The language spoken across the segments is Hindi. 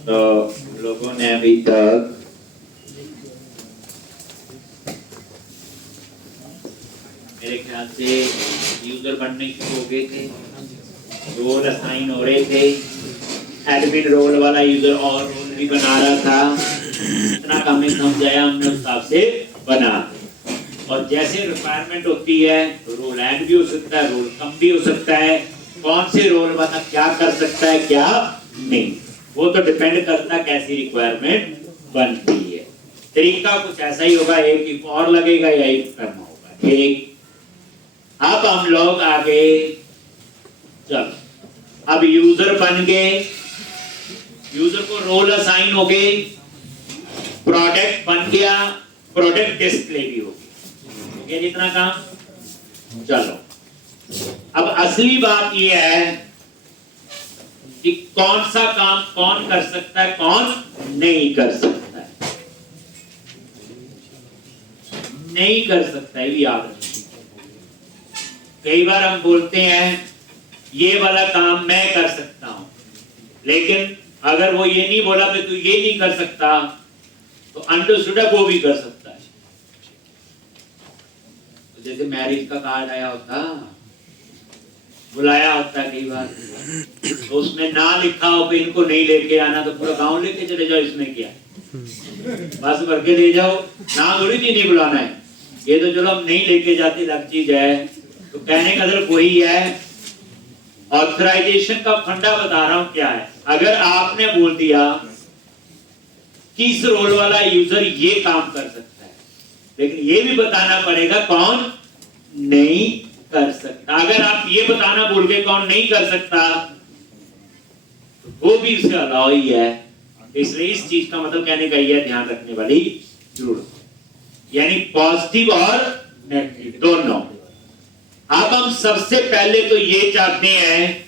तो लोगों ने अभी तक मेरे ख्याल से यूजर बनने की हो गए थे, रोल असाइन हो रहे थे, एडमिन रोल वाला यूजर और रोल भी बना रहा था। इतना काम में समझ आया, हमने उस हिसाब से बना। और जैसे रिक्वायरमेंट होती है रोल ऐड भी हो सकता है, रोल कम भी हो सकता है, कौन से रोल बना क्या कर सकता है क्या नहीं, वो तो डिपेंड करता है कैसी रिक्वायरमेंट बनती है। तरीका कुछ ऐसा ही होगा, एक और लगेगा या एक करना होगा। ठीक, अब हम लोग आगे चल, अब यूजर बन गए, यूजर को रोल असाइन हो गए, प्रोडक्ट बन गया, प्रोडक्ट डिस्प्ले भी हो गया, जितना काम। चलो अब असली बात यह है कि कौन सा काम कौन कर सकता है कौन नहीं कर सकता है, नहीं कर सकता है भी याद रखिए। कई बार हम बोलते हैं ये वाला काम मैं कर सकता हूं, लेकिन अगर वो ये नहीं बोला कि तू ये नहीं कर सकता तो अंडरस्टूड है वो भी कर सकता है। तो जैसे मैरिज का कार्ड आया होता, बुलाया होता है कई बार, तो उसमें ना लिखा हो कि इनको नहीं लेके आना, तो पूरा गांव लेके चले जाओ, इसमें क्या बस भर के ले जाओ, ना थोड़ी नहीं बुलाना है। ये तो चलो हम नहीं लेके जाते अलग चीज है। तो कहने का मतलब वही है, ऑथराइजेशन का फंडा बता रहा हूं क्या है। अगर आपने बोल दिया कि इस रोल वाला यूजर ये काम कर सकता है, लेकिन ये भी बताना पड़ेगा कौन नहीं कर सकता। अगर आप ये बताना भूल गए कौन नहीं कर सकता, तो वो भी उसे अलाउ ही है। इसलिए इस चीज का मतलब कहने का यह ध्यान रखने वाली जरूरत, यानी पॉजिटिव और नेगेटिव दोनों। अब हम सबसे पहले तो ये चाहते हैं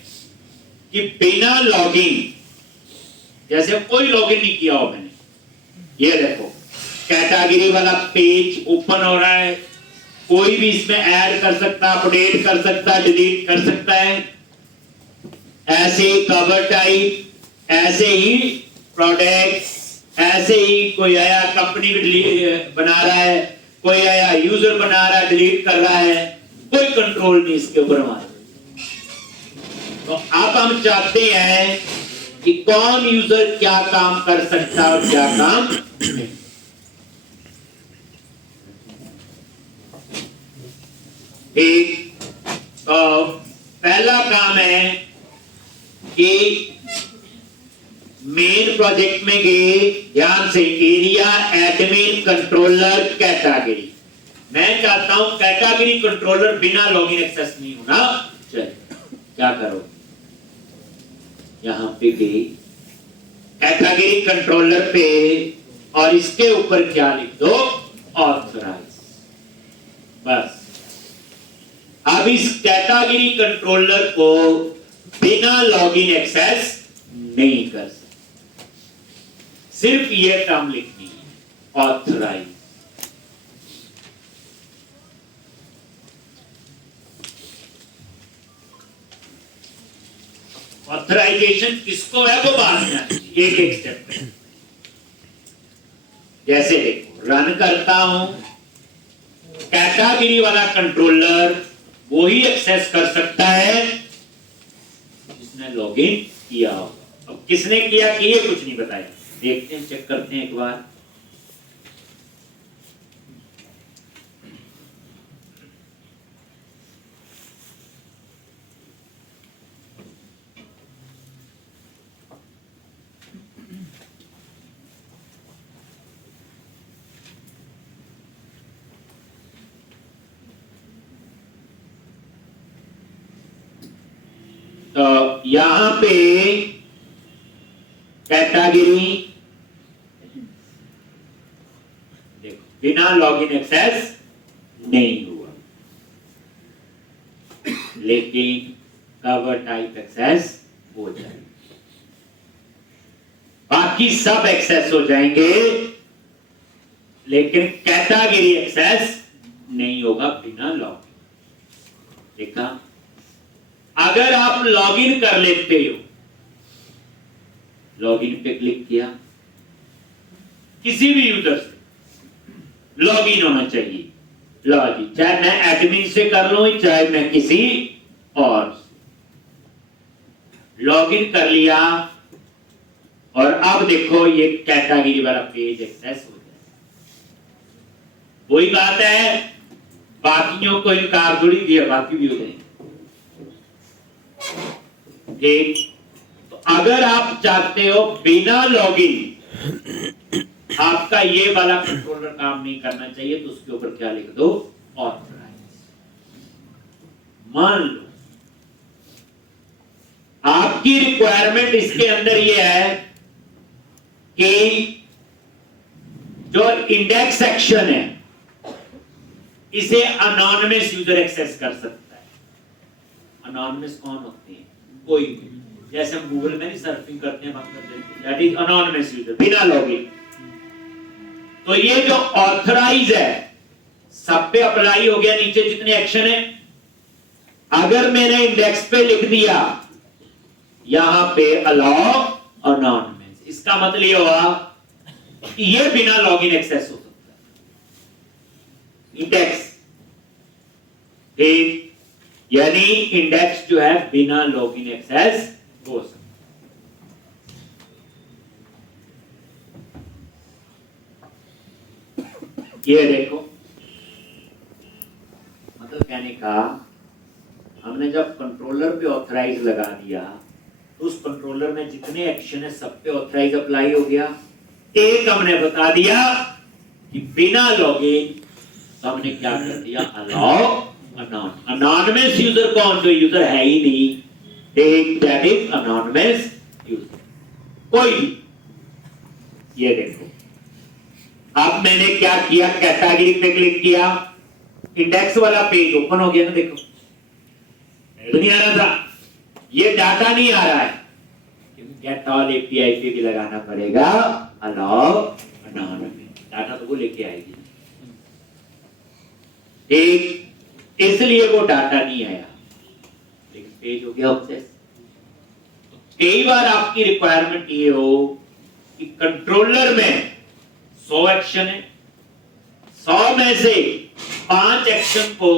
कि बिना लॉगिन, जैसे कोई लॉगिन नहीं किया हो मैंने, ये देखो कैटेगरी वाला पेज ओपन हो रहा है, कोई भी इसमें ऐड कर सकता, अपडेट कर सकता, डिलीट कर सकता है। ऐसे ही कवर टाइप, ऐसे ही प्रोडक्ट, ऐसे ही कोई आया कंपनी बना रहा है, कोई आया यूजर बना रहा है डिलीट कर रहा है, कोई कंट्रोल नहीं इसके ऊपर हमारा। तो अब हम चाहते हैं कि कौन यूजर क्या काम कर सकता है और क्या काम नहीं। एक तो पहला काम है कि मेन प्रोजेक्ट में गए, ध्यान से, एरिया एडमिन कंट्रोलर कैटेगरी। मैं चाहता हूं कैटेगरी कंट्रोलर बिना लॉगिन एक्सेस नहीं होना चाहिए। क्या करो, यहां पे गए कैटेगरी कंट्रोलर पे, और इसके ऊपर क्या लिख दो, ऑथराइज। बस अब इस कैटेगरी कंट्रोलर को बिना लॉगिन एक्सेस नहीं कर सकते, सिर्फ ये टर्म लिखनी है, ऑथराइज। ऑथराइजेशन किसको है वो बात में एक एक स्टेप पे। जैसे देखो रन करता हूं, कैटेगरी वाला कंट्रोलर वो ही एक्सेस कर सकता है जिसने लॉगिन किया होगा। अब किसने किया कि ये कुछ नहीं बताया, देखते हैं, चेक करते हैं एक बार। तो यहां पे कैटेगरी देखो बिना लॉगिन एक्सेस नहीं हुआ, लेकिन कवर टाइप एक्सेस हो जाएगा, बाकी सब एक्सेस हो जाएंगे, लेकिन कैटेगरी एक्सेस नहीं होगा बिना लॉगिन। देखा, अगर आप लॉगिन कर लेते हो लॉगिन पे क्लिक किया, किसी भी यूजर से लॉगिन होना चाहिए। लो जी, चाहे मैं एडमिन से कर लूं चाहे मैं किसी और लॉगिन कर लिया, और अब देखो ये कैटेगरी वाला पेज एक्सेस हो गया। वही बात है, बाकियों को इनकार थोड़ी दिया, बाकी भी हो गए। ठीक, तो अगर आप चाहते हो बिना लॉगिन आपका ये वाला कंट्रोलर काम नहीं करना चाहिए, तो उसके ऊपर क्या लिख दो, ऑथराइज। मान लो आपकी रिक्वायरमेंट इसके अंदर ये है कि जो इंडेक्स सेक्शन है इसे अनोनिमस यूजर एक्सेस कर सकता है। अनोनिमस कौन होते हैं? कोई भी, जैसे हम गूगल में नहीं सर्फिंग करते हैं, बंद कर देते हैं, दैट इज अनोनिमस यूजर, बिना लॉगिन। तो ये जो ऑथराइज है सब पे अप्लाई हो गया, नीचे जितने एक्शन है। अगर मैंने इंडेक्स पे लिख दिया यहां पे अलाउ अनोनिमस, इसका मतलब ये हुआ कि ये बिना लॉगिन एक्सेस हो सकता है इंडेक्स। ठीक, यानी इंडेक्स जो है बिना लॉगिन एक्सेस हो सकता है। ये देखो, मतलब कहने का हमने जब कंट्रोलर पे ऑथराइज लगा दिया तो उस कंट्रोलर में जितने एक्शन है सब पे ऑथराइज अप्लाई हो गया। एक हमने बता दिया कि बिना लॉगिन, तो हमने क्या कर दिया, अलाउ अनोनिमस यूजर कौन? जो यूजर है ही नहीं, take that is anonymous user, कोई भी। ये देखो, अब मैंने क्या किया, कैटेगरी पे क्लिक किया, इंडेक्स वाला पेज ओपन हो गया ना। देखो तो नहीं आ रहा था, ये डाटा नहीं आ रहा है, क्योंकि गेट ऑल एपीआई पे भी लगाना पड़ेगा अलाउ अनोनिमस, डाटा तो वो लेके आएगी। ठीक, इसलिए वो डाटा नहीं आया, लेकिन पेज हो गया ऑब्सेस। कई बार आपकी रिक्वायरमेंट ये हो कि कंट्रोलर में 100 एक्शन है, 100 में से 5 एक्शन को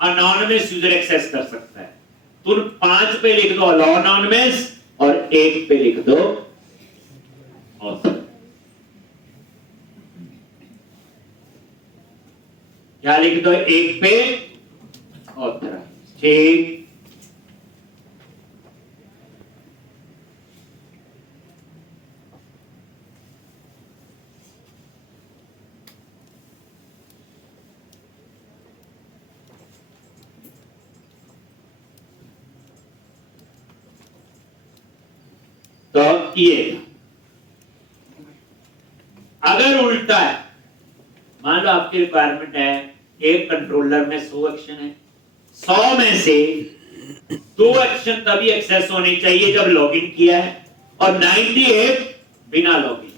अनोनिमस यूजर एक्सेस कर सकता है, तो 5 पे लिख दो अलाउ अनोनिमस और 1 पे लिख दो ऑथर। क्या लिख दो? 1 पे ऑथर। ठीक, तो ये अगर उल्टा है, मान लो आपकी रिक्वायरमेंट है एक कंट्रोलर में 100 एक्शन है, 100 में से 2 एक्शन तभी एक्सेस होने चाहिए जब लॉगिन किया है, और 98 बिना लॉगिन।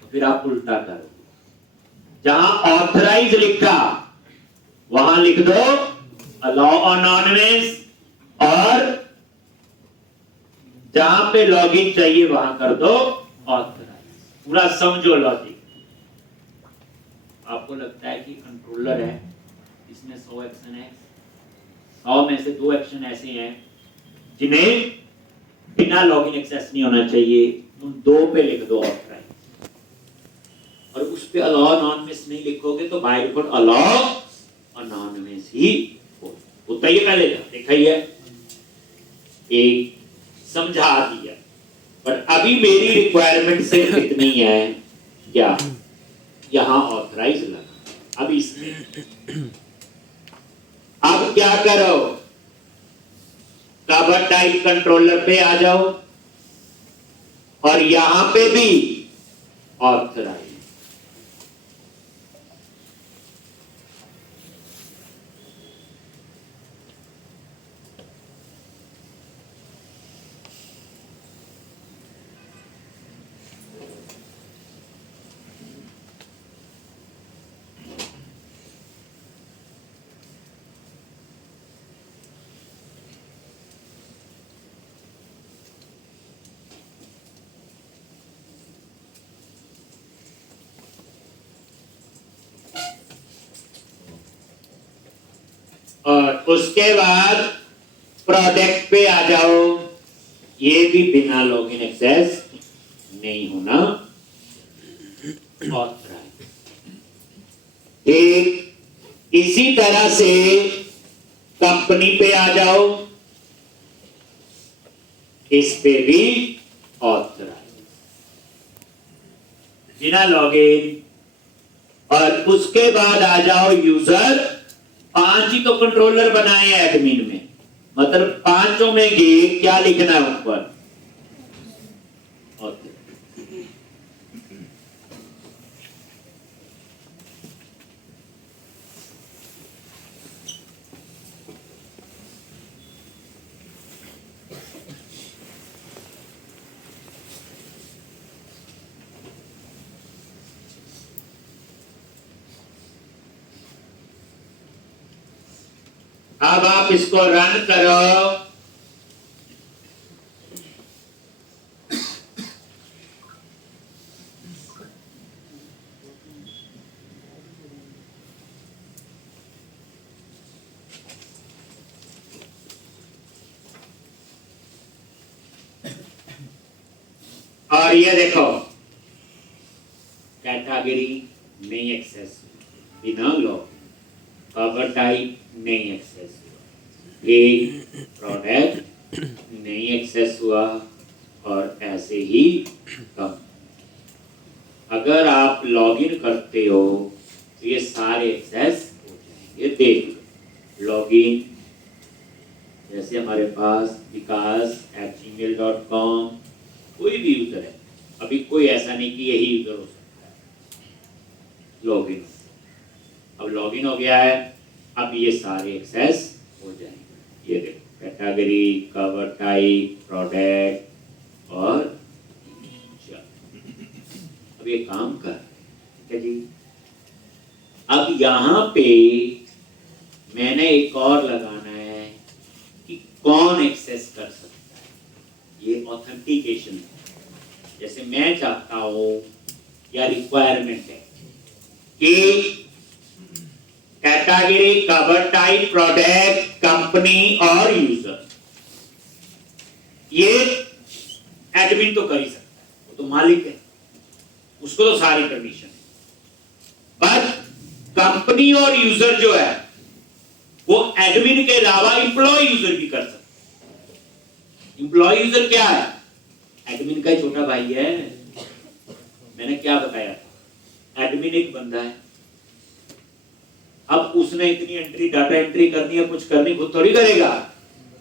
तो फिर आप उल्टा करो, जहां ऑथराइज लिखा वहां लिख दो अलाउ अनोनिमस, और जहां पे लॉगिन चाहिए वहां कर दो ऑथराइज। पूरा समझो लॉजिक। आपको लगता है कि कंट्रोलर है, इसमें 100 एक्शन है, 100 में से 2 एक्शन ऐसे हैं जिन्हें बिना लॉगिन एक्सेस नहीं होना चाहिए, उन 2 पे लिख दो ऑथराइज, और उस पे अलाउ अनोनिमस नहीं लिखोगे तो बाय डिफॉल्ट अलाउ अनोनिमस ही होता ही पहले देखा ही है। एक समझा दिया, पर अभी मेरी रिक्वायरमेंट सिर्फ इतनी है, क्या यहां ऑथराइज लगा। अब इसमें अब क्या करो, कवर टाइप कंट्रोलर पे आ जाओ और यहां पे भी ऑथराइज। और उसके बाद प्रोडक्ट पे आ जाओ, ये भी बिना लॉगिन एक्सेस नहीं होना ऑथराइज। ठीक इसी तरह से कंपनी पे आ जाओ, इस पे भी ऑथराइज बिना लॉगिन। और उसके बाद आ जाओ यूजर, 5 ही तो कंट्रोलर बनाए हैं एडमिन में, मतलब 5 में गए क्या लिखना है ऊपर, अब आप इसको रन करो। और ये देखो कैटेगरी नहीं एक्सेस बिना लॉग, कवर टाइप नहीं एक्सेस हुआ, एक प्रोडक्ट नहीं एक्सेस हुआ, और ऐसे ही कम। अगर आप लॉगिन करते हो तो ये सारे एक्सेस हो जाएंगे। देख लॉगिन, जैसे हमारे पास vikas@gmail.com, कोई भी यूजर है, अभी कोई ऐसा नहीं कि यही यूजर हो सकता है लॉगिन। अब लॉगिन हो गया है, अब ये सारे एक्सेस हो जाएंगे। ये देखो कैटेगरी, कवर टाइप, प्रोडक्ट और अब ये काम कर ठीक है जी। अब यहाँ पे मैंने एक और लगाना है कि कौन एक्सेस कर सकता है, ये ऑथेंटिकेशन है। जैसे मैं चाहता हूं या रिक्वायरमेंट है कि category, cover type, product, company और यूजर, ये एडमिन तो कर ही सकता है, वो तो मालिक है, उसको तो सारी परमिशन है। पर कंपनी और यूजर जो है वो एडमिन के अलावा इंप्लॉय यूजर भी कर सकता है। इंप्लॉय यूजर क्या है? एडमिन का छोटा भाई है। मैंने क्या बताया था, एडमिन एक बंदा है, अब उसने इतनी एंट्री, डाटा एंट्री करनी है, कुछ करनी खुद थोड़ी करेगा,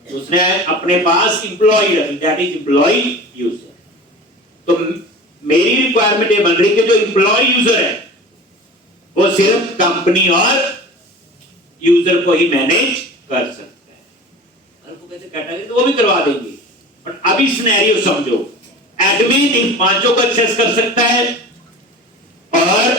उसने अपने पास इंप्लॉय रखी, दैट इज इंप्लॉय यूजर। तो मेरी रिक्वायरमेंट ये बन रही है कि जो इंप्लॉय यूजर है वो सिर्फ कंपनी और यूजर को ही मैनेज कर सकता है। अगर वो कहते कैटेगरी तो वो भी करवा देंगे, बट अभी सिनेरियो समझो, एडमिन इन 5 को एक्सेस कर सकता है और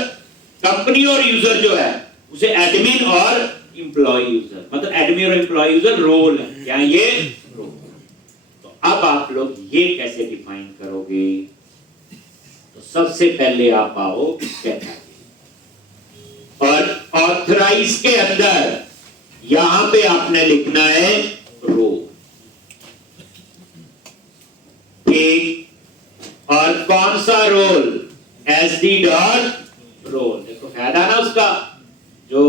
कंपनी और यूजर जो है उसे एडमिन और इंप्लॉय यूजर, मतलब एडमिन और इंप्लॉय यूजर रोल है, क्या ये रोल। तो अब आप लोग ये कैसे डिफाइन करोगे? तो सबसे पहले आप आओ कैटेगरी और ऑथराइज के अंदर यहां पे आपने लिखना है रोल। ठीक, और कौन सा रोल? SD.रोल। देखो फायदा ना उसका जो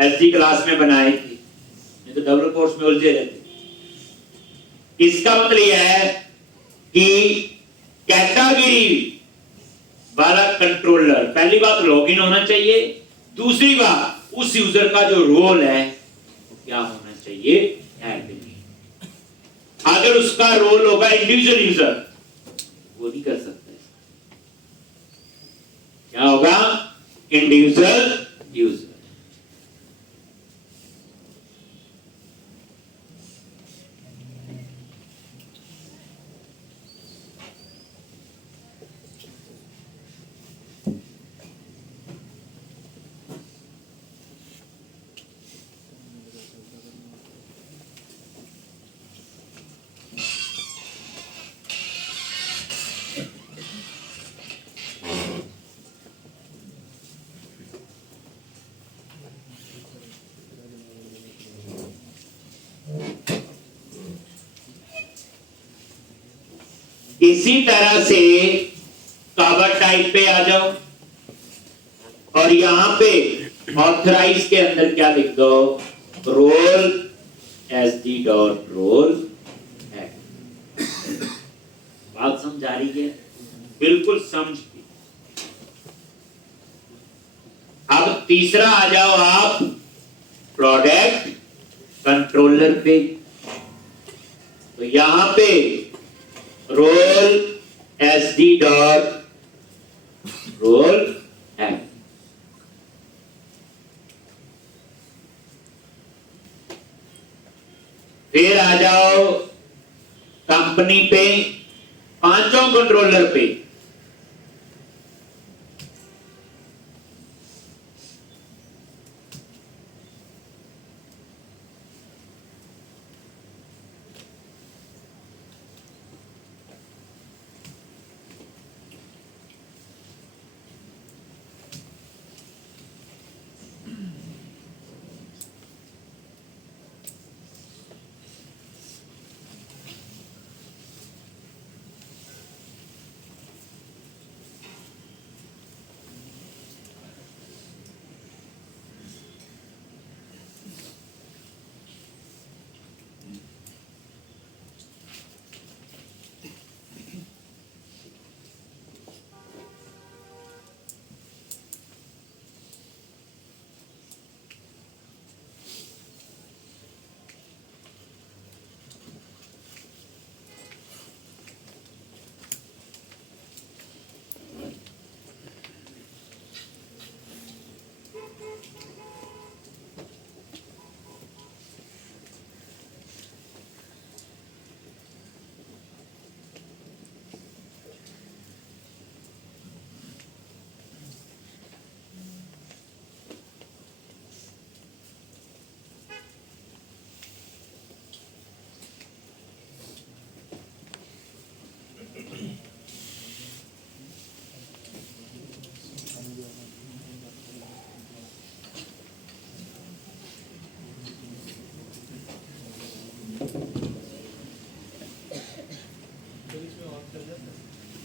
SD क्लास में बनाई थी, ये तो डबल कोर्स में उलझे रहते। इसका मतलब यह है कि कैटेगरी वाला कंट्रोलर, पहली बात लॉगिन होना चाहिए, दूसरी बात उस यूजर का जो रोल है क्या होना चाहिए? एडमिन। अगर उसका रोल होगा इंडिविजुअल यूजर, वो नहीं कर सकता। क्या होगा? Individual user. इसी तरह से कवर टाइप पे आ जाओ और यहां पे ऑथराइज के अंदर क्या लिख दो, role SD dot role act. बात समझ आ रही है? बिल्कुल समझ गई। अब तीसरा आ जाओ आप प्रोडक्ट कंट्रोलर पे। तो यहां पे role SD dot role act. फिर आ जाओ कंपनी पे, पांचों कंट्रोलर पे।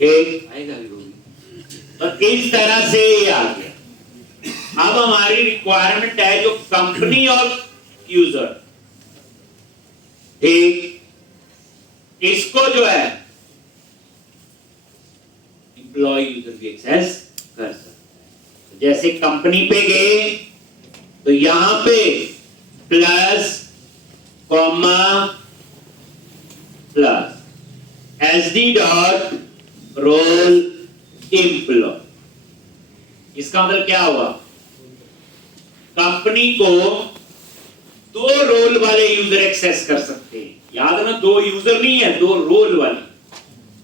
एक आएगा तो इस तरह से ये आ गया। अब हमारी रिक्वायरमेंट है जो कंपनी और यूजर, एक इसको जो है एम्प्लॉय यूजर भी एक्सेस कर सकता है। जैसे कंपनी पे गए तो यहां पे plus comma plus SD dot role employ. इसका मतलब क्या हुआ, कंपनी को दो रोल वाले यूजर एक्सेस कर सकते हैं। याद है ना, दो यूजर नहीं है, दो रोल वाले।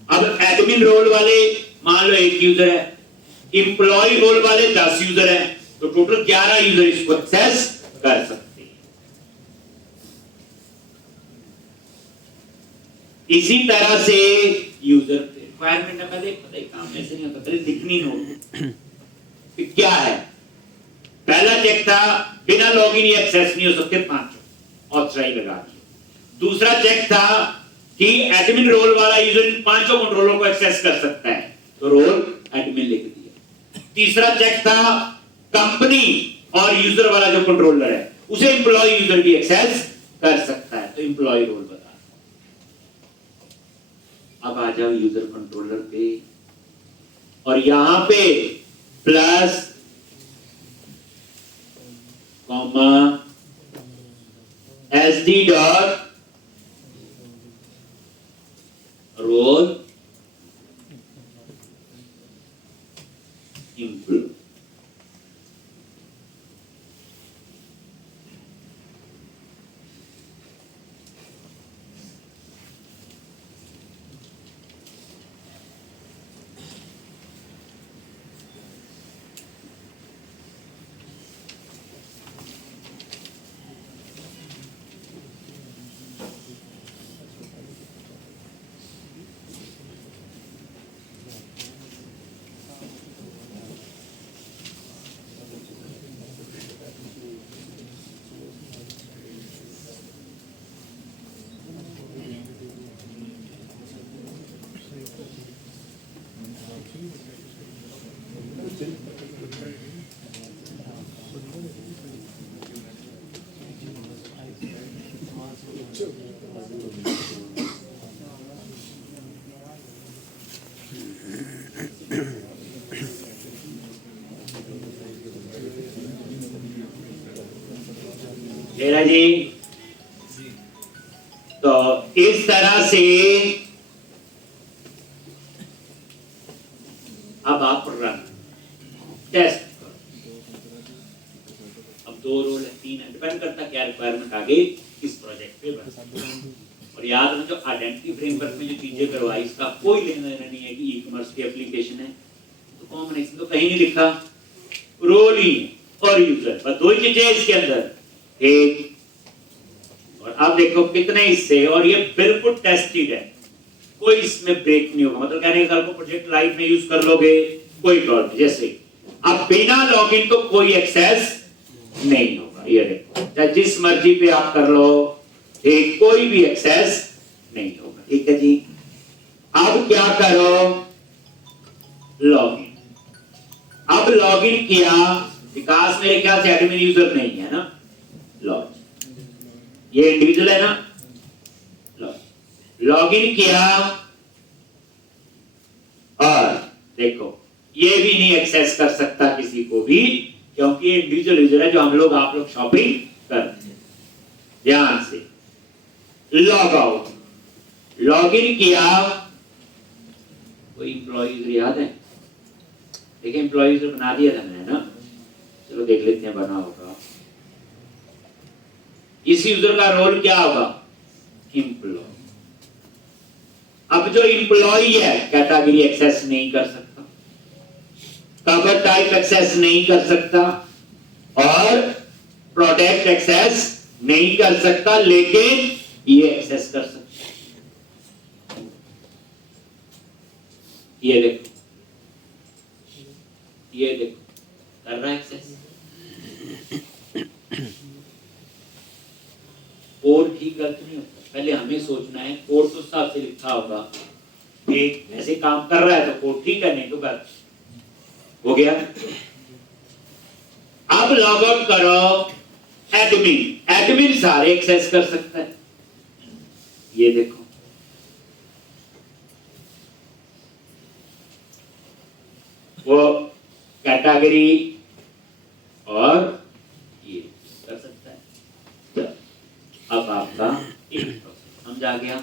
अब एडमिन रोल वाले मान लो एक यूजर है, एम्प्लॉय रोल वाले 10 यूजर है, तो टोटल 11 यूजर इसको एक्सेस कर सकते हैं। इसी तरह से यूजर रिक्वायरमेंट है, पहले पता ही काम ऐसे नहीं होता, पहले लिखनी नोट क्या है। पहला चेक था बिना लॉगिन ये एक्सेस नहीं हो सकते पांचों, ऑथराइज लगा दिया। दूसरा चेक था कि एडमिन रोल वाला यूजर इन पांचों कंट्रोलर को एक्सेस कर सकता है, तो रोल एडमिन लिख दिया। तीसरा चेक था कंपनी और यूजर वाला जो कंट्रोलर है उसे एम्प्लॉय यूजर भी एक्सेस कर सकता है, तो एम्प्लॉय रोल बता। अब आ जाओ यूजर कंट्रोलर पे और यहां पे plus comma SD dot role employ. मेरा जी, तो इस तरह से अब आप रन टेस्ट करो। अब 2 रोल है, 3 है, डिपेंड करता क्या रिक्वायरमेंट आगे इस प्रोजेक्ट पे बन। और याद रखो, जो आइडेंटिटी फ्रेमवर्क में जो चीजें करवाई, इसका कोई लेना देना नहीं है कि ई कॉमर्स की एप्लीकेशन है तो कॉम्बिनेशन तो कहीं नहीं लिखा, रोल ही और यूजर, बस 2 ही चीजें इसके अंदर। एक और अब देखो कितने हिस्से, और ये बिल्कुल टेस्टेड है, कोई इसमें ब्रेक नहीं होगा। मतलब कहने का प्रोजेक्ट लाइफ में यूज कर लोगे, कोई प्रॉब्लम। जैसे अब बिना लॉगिन तो कोई एक्सेस नहीं होगा, ये देखो, चाहे जिस मर्जी पे आप कर लो, एक कोई भी एक्सेस नहीं होगा। ठीक है जी। अब क्या करो, लॉगिन। अब लॉगिन किया, विकास मेरे ख्याल से एडमिन यूजर नहीं है ना, लॉगिन, ये इंडिविजुअल है ना, लॉगिन किया और देखो ये भी नहीं एक्सेस कर सकता किसी को भी, क्योंकि ये इंडिविजुअल यूजर है जो हम लोग आप लोग शॉपिंग करते हैं। ध्यान से लॉग आउट, लॉगिन किया, कोई एम्प्लॉय यूजर याद है? देखिए एम्प्लॉय यूजर बना दिया था मैंने ना, चलो देख लेते हैं बना होगा। इस यूजर का रोल क्या होगा, एम्प्लॉय। अब जो एम्प्लॉय है कैटेगरी एक्सेस नहीं कर सकता, कवर टाइप एक्सेस नहीं कर सकता और प्रोडक्ट एक्सेस नहीं कर सकता, लेकिन ये एक्सेस कर सकता। ये देखो, ये देखो कर रहा है एक्सेस। कोड ठीक गलत नहीं होता, पहले हमें सोचना है कोड तो हिसाब से लिखा होगा, एक ऐसे काम कर रहा है तो कोड ठीक है, नहीं तो गलत हो गया। अब लॉग आउट करो, एडमिन, एडमिन सारे एक्सेस कर सकता है। ये देखो वो कैटेगरी और ये कर सकता है। अब आपका समझा गया।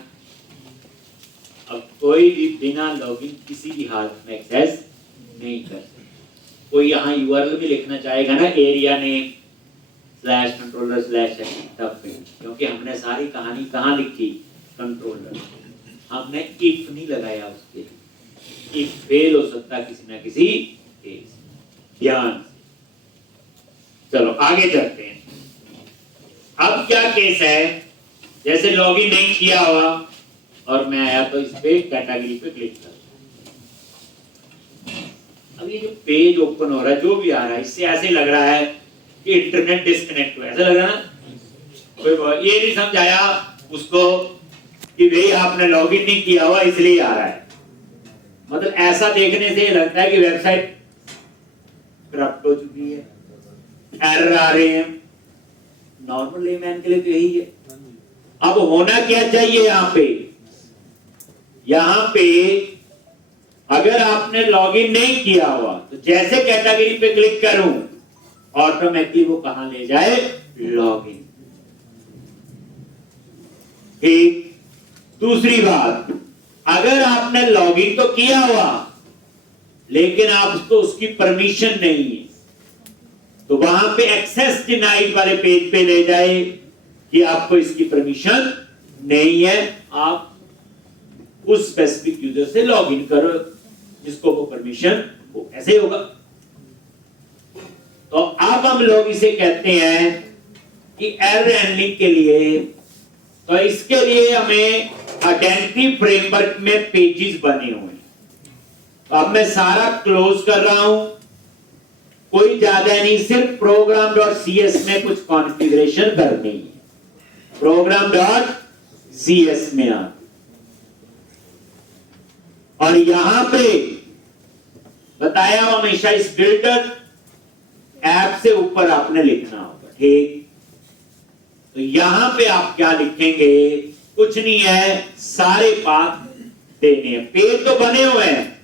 अब कोई भी बिना लॉगिन किसी भी हालत में एक्सेस नहीं कर सकता। कोई यहाँ यूआरएल भी लिखना चाहेगा ना, एरिया नेम /controller/, तब क्योंकि हमने सारी कहानी कहाँ लिखी, कंट्रोलर, हमने इफ नहीं लगाया उसके लिए, इफ फेल हो सकता किसी ना किसी केस। ध्यान, चलो आगे चलते हैं। अब क्या केस है, जैसे लॉगिन नहीं किया हुआ और मैं आया तो इस पे कैटेगरी पे क्लिक कर, अब ये जो पेज ओपन हो रहा है, जो भी आ रहा है, इससे ऐसे लग रहा है कि इंटरनेट डिस्कनेक्ट हुआ, ऐसा लग रहा है ना। कोई ये नहीं समझ आया उसको कि भाई आपने लॉगिन नहीं किया हुआ इसलिए आ रहा है। मतलब ऐसा देखने से लगता है कि वेबसाइट करप्ट हो चुकी है, एरर आ रहे हैं। नॉर्मल लेमैन के लिए तो यही है। अब होना क्या चाहिए यहाँ पे अगर आपने लॉगिन नहीं किया हुआ तो जैसे कैटेगरी पे क्लिक करूं ऑटोमेटिकली वो कहां ले जाए, लॉगिन। ठीक। दूसरी बात, अगर आपने लॉगिन तो किया हुआ लेकिन आपको उसकी परमिशन नहीं है तो वहां पे एक्सेस डिनाइड वाले पेज पे ले जाए कि आपको इसकी परमिशन नहीं है, आप उस स्पेसिफिक यूजर से लॉगिन करो जिसको वो परमिशन हो, ऐसे होगा। तो अब हम लोग इसे कहते हैं कि एरर हैंडलिंग के लिए, तो इसके लिए हमें आइडेंटिटी फ्रेमवर्क में पेजेस बने हुए हैं। तो अब मैं सारा क्लोज कर रहा हूं, कोई ज्यादा नहीं, सिर्फ program.cs में कुछ कॉन्फ़िगरेशन करनी है। program.cs में और यहां पे बताया हुआ हमेशा इस बिल्डर ऐप से ऊपर आपने लिखना होगा। ठीक। तो यहां पे आप क्या लिखेंगे, कुछ नहीं है, सारे पाथ देने हैं। पेज तो बने हुए हैं,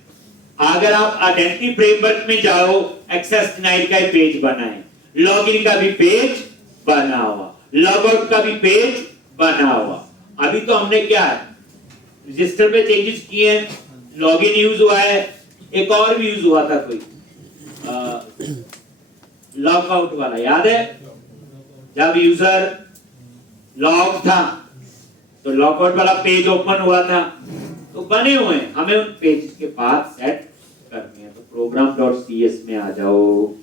अगर आप आइडेंटिटी फ्रेमवर्क में जाओ, एक्सेस डिनाइड का पेज बना है, लॉगिन का भी पेज बना हुआ, लॉगआउट का भी पेज बना हुआ। अभी तो हमने क्या है, रजिस्टर पे चेंजेस किए हैं, लॉगिन यूज हुआ है, एक और भी यूज हुआ था कोई लॉगआउट वाला, याद है? जब यूजर लॉग था तो लॉगआउट वाला पेज ओपन हुआ था, तो बने हुए हैं, हमें उन पेज के पाथ सेट करने हैं। तो program.cs में आ जाओ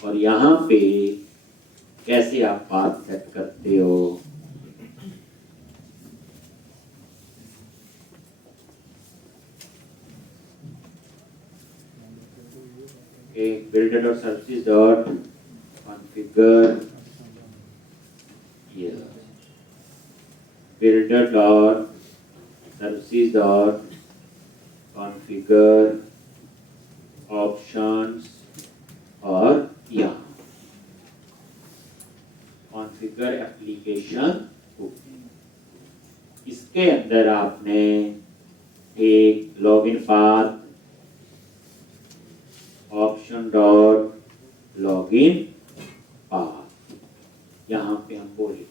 और यहां पे कैसे आप पाथ सेट करते हो। builder.services.configure here, builder.services.configure options और यहाँ कॉन्फ़िगर एप्लीकेशन। इसके अंदर आपने एक login path option dot login path, यहाँ पे हम बोले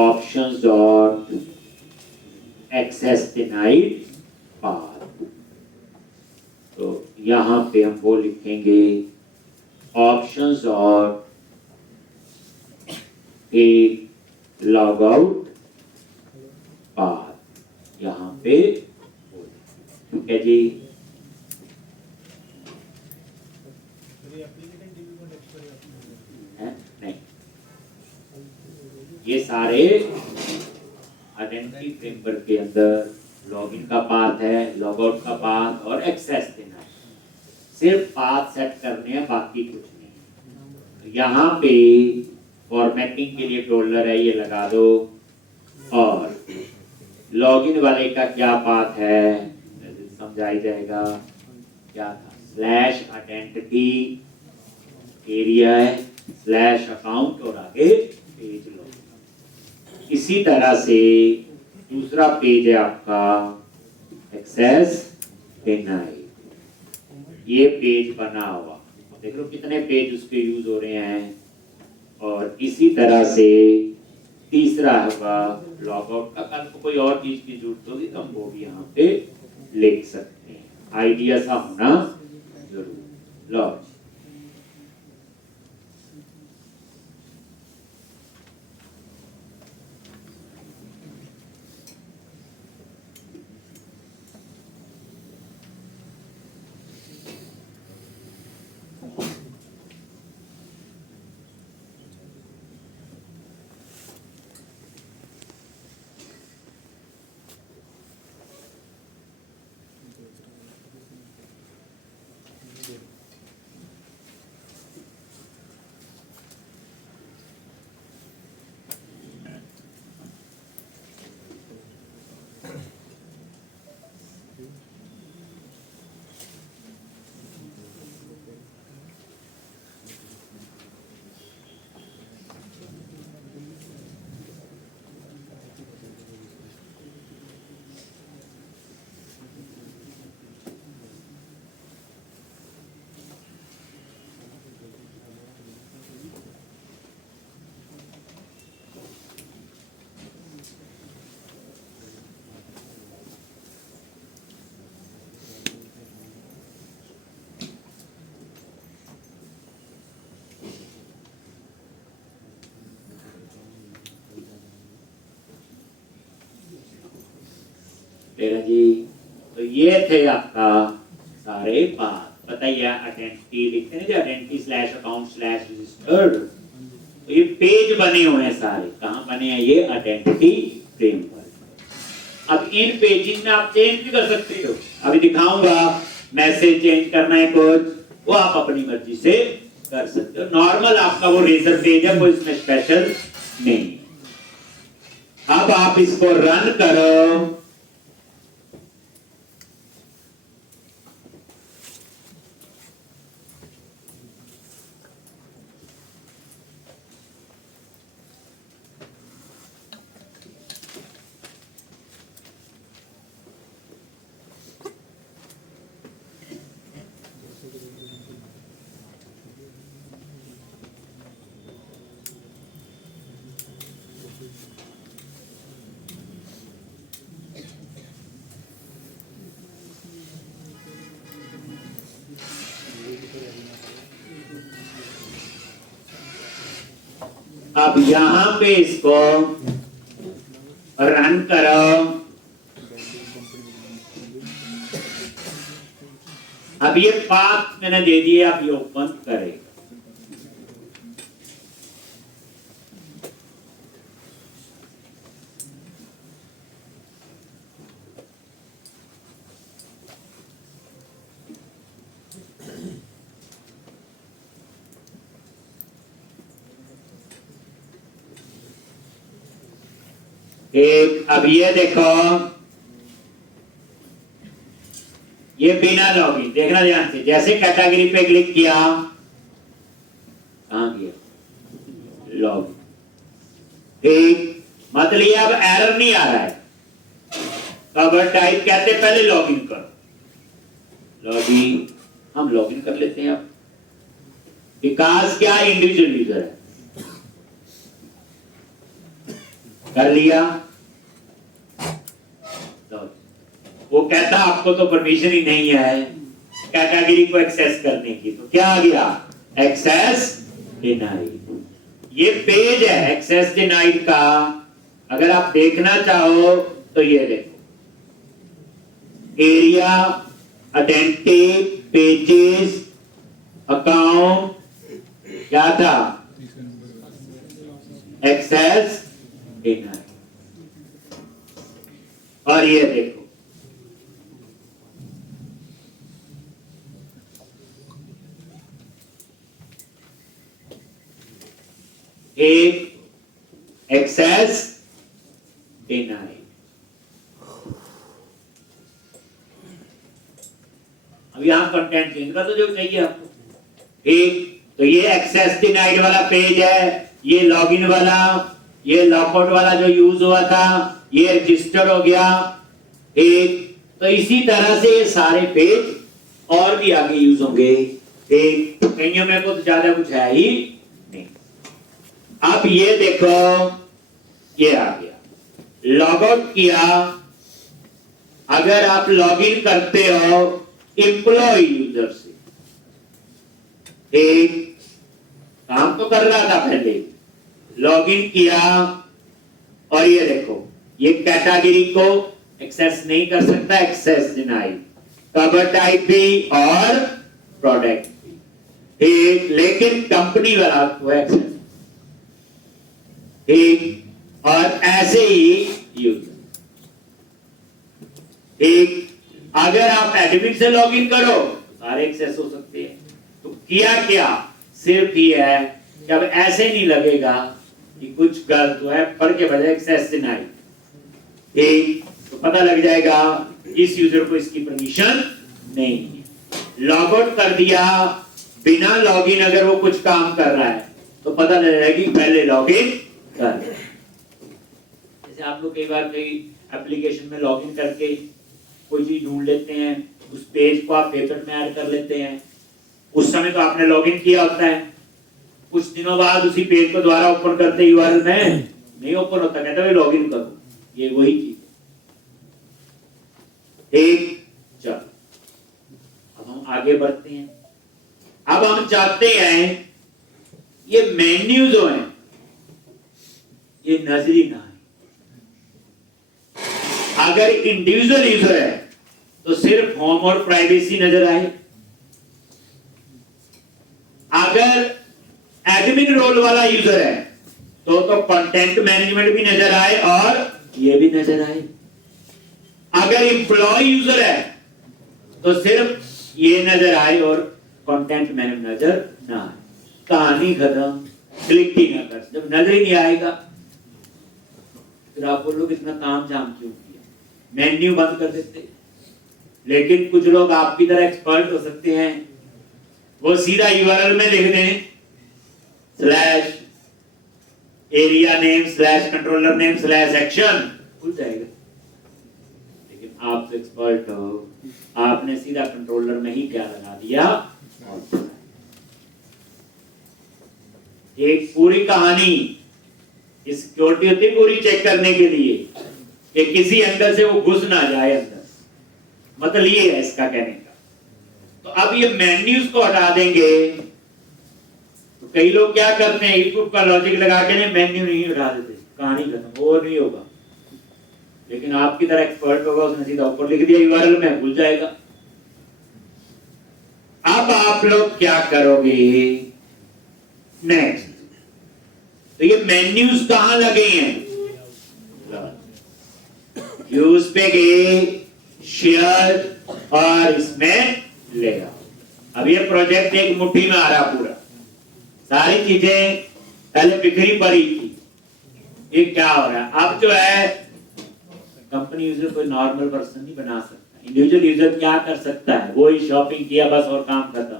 options dot access denied path, तो यहाँ पे हम वो लिखेंगे ऑप्शंस और एक लॉग आउट पाथ, यहाँ पे। ठीक है जी, नहीं, ये सारे आइडेंटिटी फ्रेमवर्क के अंदर लॉगिन का पाथ है, लॉग आउट का पाथ और एक्सेस देना है, सिर्फ पाथ सेट करने हैं, बाकी कुछ नहीं। यहाँ पे फॉर्मेटिंग के लिए डॉलर है, ये लगा दो। और लॉगिन वाले का क्या पाथ है समझाई जाएगा, क्या था, स्लैश आइडेंटिटी एरिया है, स्लैश अकाउंट और आगे पेज लॉगिन। इसी तरह से दूसरा पेज है आपका एक्सेस डिनाइड, ये पेज बना हुआ, देख लो कितने पेज उस पे यूज हो रहे हैं। और इसी तरह से तीसरा होगा लॉग आउट का, कल को कोई और चीज की जरूरत होगी तो हम वो भी यहाँ पे लिख सकते हैं, आइडिया सा होना जरूर। लॉग जी, तो ये थे आपका सारे पाथ। बताइए आइडेंटिटी लिखते हैं, identity slash account slash registered, तो ये पेज बने हुए हैं सारे, कहाँ बने हैं, ये आइडेंटिटी फ्रेमवर्क। अब इन पेजिंग में आप चेंज भी कर सकते हो, अभी दिखाऊंगा, मैसेज चेंज करना है कुछ, वो आप अपनी मर्जी से कर सकते हो। नॉर्मल आपका वो रेजर पेज है, कोई इसमें स्पेशल नहीं। अब आप इसको रन करो, अब यहां पे इसको रन करो। अब ये पाथ मैंने दे दिए, अब ये ओपन करेगा। एक अब ये देखो, ये बिना लॉगिन, देखना ध्यान से, जैसे कैटेगरी पे क्लिक किया, कहां गया लॉगिन, ठीक, मतलब अब एरर नहीं आ रहा है। कवर टाइप कहते पहले लॉगिन करो, लॉगिन, हम लॉगिन कर लेते हैं। अब विकास क्या इंडिविजुअल यूजर है, कर लिया। वो कहता आपको तो परमिशन ही नहीं है कैटेगरी को एक्सेस करने की, तो क्या आ गया, एक्सेस डिनाइड। ये पेज है एक्सेस डिनाइड का। अगर आप देखना चाहो तो ये देखो, एरिया, आइडेंटिटी, पेजेस, अकाउंट, क्या था, एक्सेस डिनाइड। और ये देखो, एक एक्सेस डिनाइड। अब यहां कंटेंट चेंज कर दो जो चाहिए आपको। एक तो ये एक्सेस डिनाइड वाला पेज है, ये लॉगिन वाला, ये लॉकआउट वाला जो यूज हुआ था, ये रजिस्टर हो गया। एक तो इसी तरह से ये सारे पेज और भी आगे यूज होंगे। एक कहीं में कुछ ज्यादा कुछ है ही नहीं। अब ये देखो, ये आ गया, लॉग आउट किया। अगर आप लॉगिन करते हो एम्प्लॉय यूजर से, एक काम तो कर रहा था पहले, लॉगिन किया, और ये देखो, ये कैटेगरी को एक्सेस नहीं कर सकता, एक्सेस डिनाइड, कवर टाइप भी और प्रोडक्ट भी, ठीक, लेकिन कंपनी वाला तो एक्सेस, ठीक, और ऐसे ही यूजर, ठीक। अगर आप एडमिन से लॉगिन करो तो सारे एक्सेस हो सकते हैं। तो किया क्या, सिर्फ ये है कि अब ऐसे नहीं लगेगा कि कुछ गलत हुआ है, पढ़ के बजाय एक्सेस डिनाइड, ठीक, तो पता लग जाएगा इस यूजर को इसकी परमिशन नहीं है। लॉग आउट कर दिया, बिना लॉगिन अगर वो कुछ काम कर रहा है तो पता लग जाएगा कि पहले लॉगिन कर। जैसे आप लोग कई बार कई एप्लीकेशन में लॉगिन करके कोई चीज ढूंढ लेते हैं, उस पेज को आप पेपर में ऐड कर लेते हैं, उस समय तो आपने लॉगिन किया होता है, कुछ दिनों बाद उसी पेज को दोबारा ओपन करते यूआरएल में नहीं ओपन होता, कहता है लॉगिन करो, ये वही चीज है। एक चलो अब हम आगे बढ़ते हैं। अब हम चाहते हैं ये मेन्यू जो है ये नजरी ना आए। अगर इंडिविजुअल यूजर है तो सिर्फ होम और प्राइवेसी नजर आए। अगर एडमिन रोल वाला यूजर है तो कंटेंट मैनेजमेंट भी नजर आए और ये भी नजर आए। अगर एम्प्लॉय यूजर है तो सिर्फ ये नजर आए और कंटेंट मैनेजमेंट नजर ना आए। कहानी खत्म, क्लिक ही ना कर। जब नजर ही नहीं आएगा फिर आप बोलोगे इतना काम जाम क्यों किया, मेन्यू बंद कर देते। लेकिन कुछ लोग आपकी तरह एक्सपर्ट हो सकते हैं, वो सीधा यूआरएल में लिख दें slash area name slash controller name slash action, खुल जाएगा। लेकिन आप तो एक्सपर्ट हो, आपने सीधा कंट्रोलर में ही क्या लगा दिया। एक पूरी कहानी सिक्योरिटी होती है पूरी चेक करने के लिए कि किसी एंगल से वो घुस ना जाए अंदर, मतलब ये है इसका कहने का। तो अब ये मेन्यूज को हटा देंगे तो कई लोग क्या करते हैं, इनपुट का लॉजिक लगा के मेन्यू नहीं उठा देते, कहानी खत्म, वो नहीं होगा। लेकिन आपकी तरह एक्सपर्ट होगा, उसने सीधा ऊपर लिख दिया यूआरएल में, भूल जाएगा। अब आप लोग क्या करोगे नेक्स्ट, तो ये मेन्यूज कहां लगे हैं, यूज पे गए, शेयर और इसमें ले आओ। अब ये प्रोजेक्ट एक मुट्ठी में आ रहा पूरा, सारी चीजें पहले बिखरी पड़ी थी, ये क्या हो रहा है। अब जो है कंपनी यूजर कोई नॉर्मल पर्सन नहीं बना सकता, इंडिविजुअल यूजर क्या कर सकता है, वो ही शॉपिंग किया बस और काम खत्म।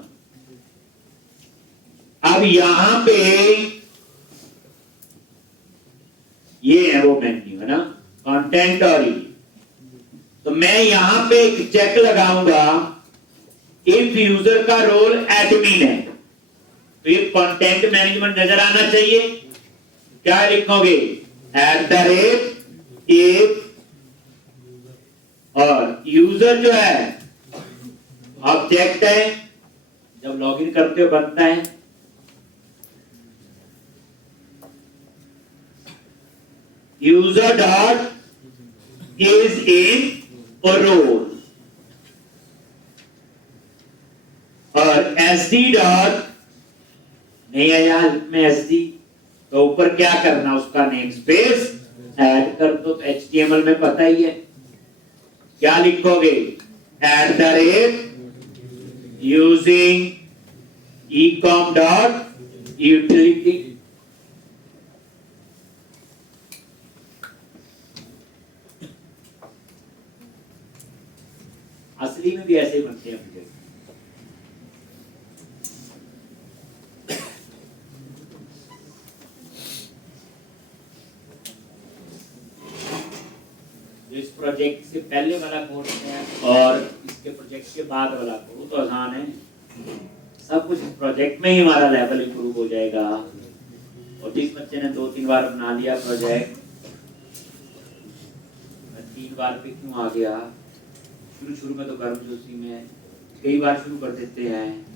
अब यहां पे ये है वो मेन्यू है ना, कंटेंट और ये, तो मैं यहां पे एक चेक लगाऊंगा, इफ यूजर का रोल एडमिन है तो ये कंटेंट मैनेजमेंट नजर आना चाहिए। क्या लिखोगे, @ और यूजर जो है ऑब्जेक्ट है, जब लॉगिन करते हो बनता है, user dot is in role और SD डॉट नहीं आया में SD, तो ऊपर क्या करना, उसका नेम स्पेस ऐड कर दो। तो HTML में पता ही है क्या लिखोगे, @ यूजिंग ecom डॉट यूटिलिटी। असली में भी ऐसे ही बनते हैं मुझे। इस प्रोजेक्ट से पहले वाला कोड है और इसके प्रोजेक्ट के बाद वाला कोड तो आसान है, सब कुछ इस प्रोजेक्ट में ही हमारा लेवल इंप्रूव हो जाएगा। और जिस बच्चे ने 2-3 बार बना लिया प्रोजेक्ट, 3 बार पे क्यों आ गया, शुरू में तो गर्मजोशी में कई बार शुरू कर देते हैं,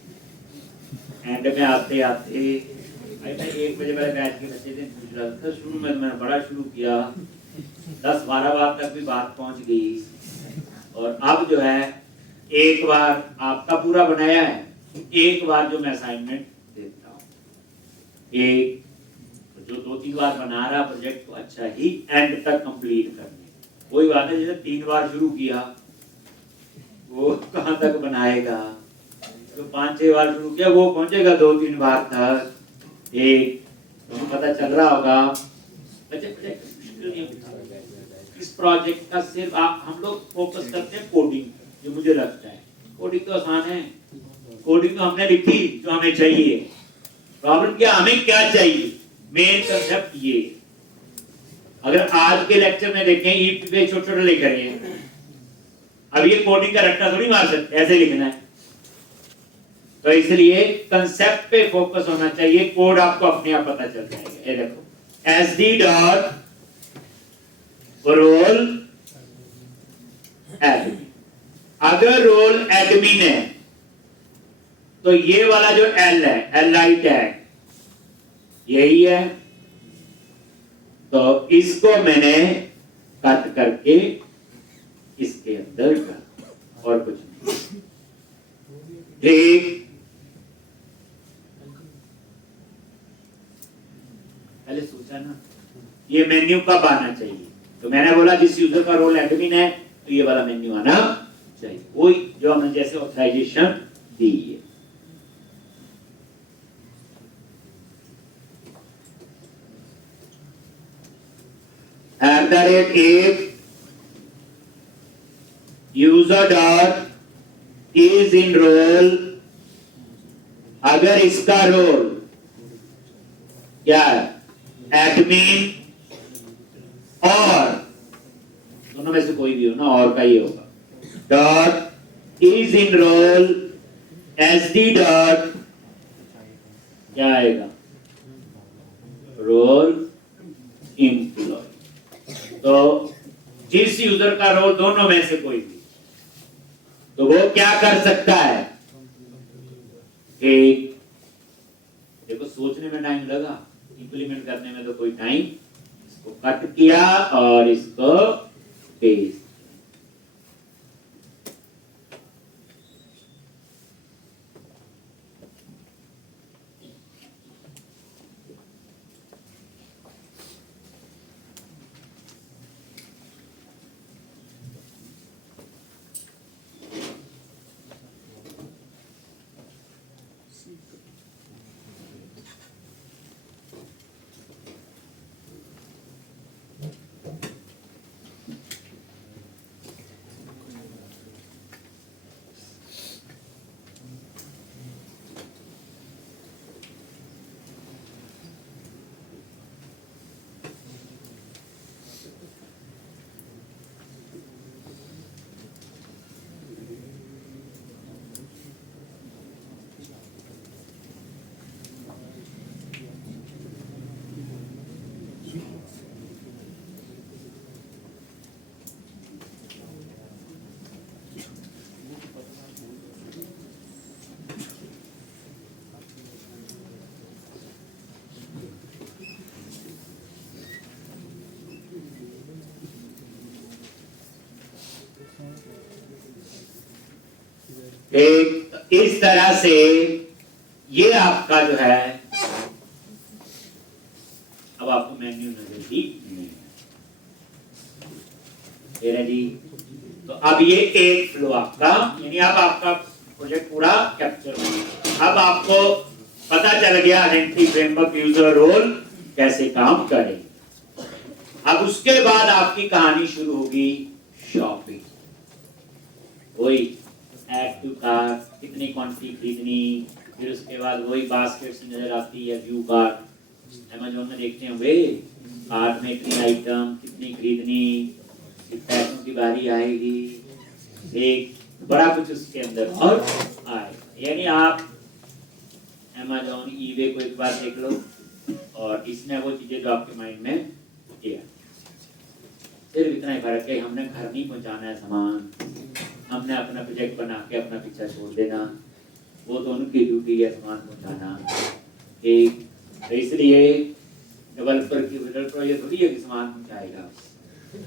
एंड में आते आते 1 बजे वाले बैच के बच्चे थे, पूछ रहा था शुरू में मैंने बड़ा शुरू किया, 10-12 बार तक भी बात पहुंच गई। और अब जो है एक बार आपका पूरा बनाया है, एक बार जो मैं असाइनमेंट देता हूँ, एक जो 2-3 बार बना रहा प्रोजेक्ट को अच्छा ही एंड तक कंप्लीट करने, कोई बात है जिसने 3 बार शुरू किया वो कहां तक बनाएगा, जो 5-6 बार शुरू किया वो पहुंचेगा 2-3 बार तक। एक तो पता चल रहा होगा इस प्रोजेक्ट का सिर्फ हम लोग फोकस करते हैं कोडिंग, जो मुझे लगता है कोडिंग तो आसान है, कोडिंग तो हमने लिखी जो हमें चाहिए, प्रॉब्लम क्या, हमें क्या चाहिए, मेन कंसेप्ट ये। अगर आज के लेक्चर में देखें ईट पे छोटे-छोटे लेकर हैं, अब ये कोडिंग का रट्टा थोड़ी मार सकते, ऐसे लिखना है, तो इसलिए कंसेप्ट पे फोकस होना चाहिए, कोड आपको अपने आप पता चल जाएगा। ये देखो SD डॉट रोल एडमिन, अगर रोल एडमिन है तो ये वाला जो L है, LI टैग यही है, तो इसको मैंने कट करके इसके अंदर कर और कुछ नहीं। ठीक, पहले सोचा ना ये मेन्यू कब आना चाहिए, तो मैंने बोला जिस यूजर का रोल एडमिन है तो ये वाला मेन्यू आना चाहिए, कोई जो हमने जैसे ऑथराइजेशन दी है। @ User dot is in role, अगर इसका रोल क्या है, एडमिन और दोनों में से कोई भी हो ना, और का ये होगा, dot is in role SD dot क्या आएगा, रोल एम्प्लॉय। तो जिस यूजर का रोल दोनों में से कोई भी, तो वो क्या कर सकता है, एक देखो सोचने में टाइम लगा, इंप्लीमेंट करने में तो कोई टाइम। इसको कट किया और इसको पेस्ट। एक इस तरह से ये आपका जो है, अब आपको मेन्यू नजर ही नहीं है जी। तो अब ये एक फ्लो आपका, यानी अब आपका प्रोजेक्ट पूरा कैप्चर हो गया। अब आपको पता चल गया आइडेंटिटी फ्रेमवर्क यूजर रोल कैसे काम करे। अब उसके बाद आपकी कहानी शुरू होगी शॉपिंग। वही ऐड टू कार्ट, कितनी क्वांटिटी खरीदनी, फिर उसके बाद वही बास्केट से नजर आती है व्यू कार्ट। अमेज़न में देखते हैं वे कार्ट में इतनी आइटम कितनी खरीदनी, पैसों की बारी आएगी, एक बड़ा कुछ उसके अंदर और आए। यानी आप अमेज़न ईबे को एक बार देख लो और इसमें वो चीजें जो आपके माइंड में किया, सिर्फ इतना ही फर्क है, हमने घर नहीं पहुंचाना है सामान, हमने अपना प्रोजेक्ट बना के अपना पीछा छोड़ देना, वो तो उनकी ड्यूटी है सामान पहुंचाना। एक तो इसलिए डेवलपर की ये थोड़ी है कि सामान पहुंचाएगा,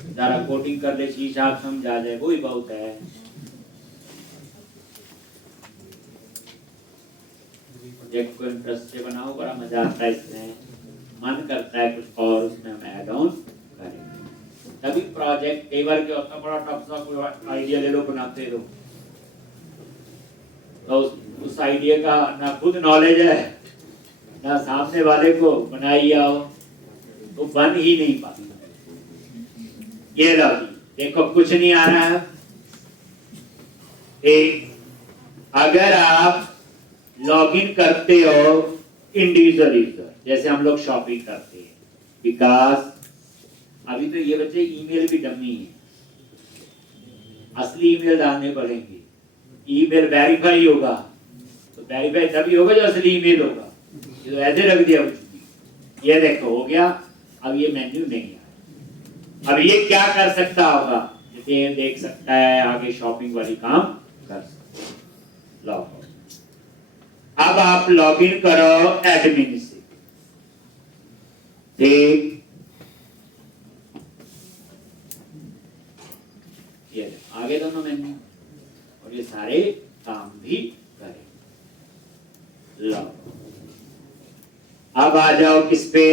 ज़रा कोटिंग कर ले, शीशा समझा जाए, वो ही बहुत है। प्रोजेक्ट को इंटरेस्ट से बनाओ, बड़ा मजा आता है इसमें, मन करता है कुछ और उसमें हम ऐड ऑन करें। तभी प्रोजेक्ट कई बार क्या होता है, बड़ा टफ सा कोई आइडिया ले लो, बनाते रहो, तो उस आइडिया का ना खुद नॉलेज है ना सामने वाले को बनाई आओ, तो बन ही नहीं पाती। ये लो जी, देखो कुछ नहीं आ रहा है। एक, अगर आप लॉगिन करते हो इंडिविजुअल यूजर, जैसे हम लोग शॉपिंग करते हैं, विकास अभी तो ये बच्चे ईमेल भी डमी है, असली ईमेल डालने पड़ेंगे, ईमेल वेरीफाई होगा, तो वेरीफाई तभी होगा जो असली ईमेल होगा। ये तो ऐसे रख दिया कुछ भी। ये देखो हो गया। अब ये मेन्यू नहीं है, अब ये क्या कर सकता होगा, डिटेल देख सकता है, आगे शॉपिंग वाली काम कर सकता है। लॉग अब आप लॉगिन करो एडमिन से, ठीक, ये आगे दोनों मेन्यू और ये सारे काम भी करें। लो अब आ जाओ किस पे,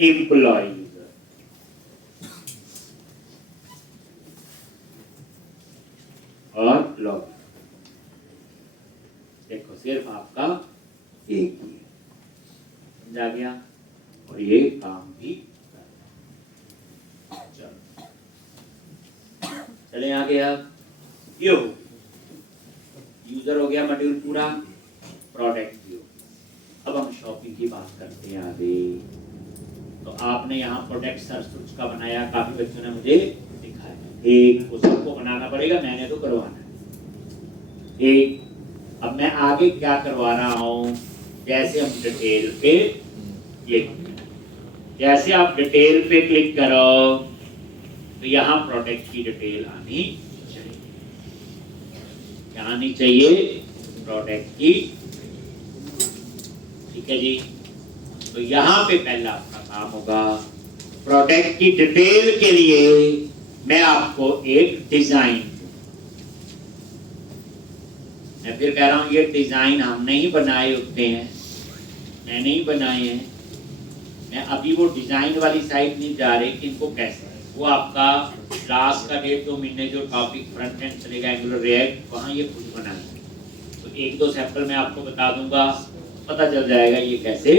एम्प्लॉय और लॉग। देखो सिर्फ आपका एक ही समझा गया और ये काम भी चले आगे। अब ये हो यूजर हो गया, मॉड्यूल पूरा, प्रोडक्ट भी हो। अब हम शॉपिंग की बात करते हैं आगे। तो आपने यहाँ प्रोडक्ट सर्च का बनाया, काफी बच्चों ने मुझे दिखाया, एक वो सबको बनाना पड़ेगा, मैंने तो करवाना है। एक अब मैं आगे क्या करवा रहा हूँ, जैसे हम डिटेल पे क्लिक, जैसे आप डिटेल पे क्लिक करो तो यहाँ प्रोडक्ट की डिटेल आनी चाहिए, क्या आनी चाहिए, प्रोडक्ट की ठीक है जी। तो यहाँ पे पहला आपका काम होगा, प्रोडक्ट की डिटेल के लिए मैं आपको एक डिजाइन, मैं फिर कह रहा हूं ये डिजाइन हमने ही बनाए होते हैं, मैंने ही बनाए हैं। मैं अभी वो डिजाइन वाली साइड नहीं जा रही कि इनको कैसे, वो आपका क्लास का 1-2 महीने जो टॉपिक फ्रंट एंड चलेगा एंगुलर रिएक्ट, वहां ये खुद बनाना। तो 1-2 सैंपल मैं आपको बता दूंगा, पता चल जाएगा ये कैसे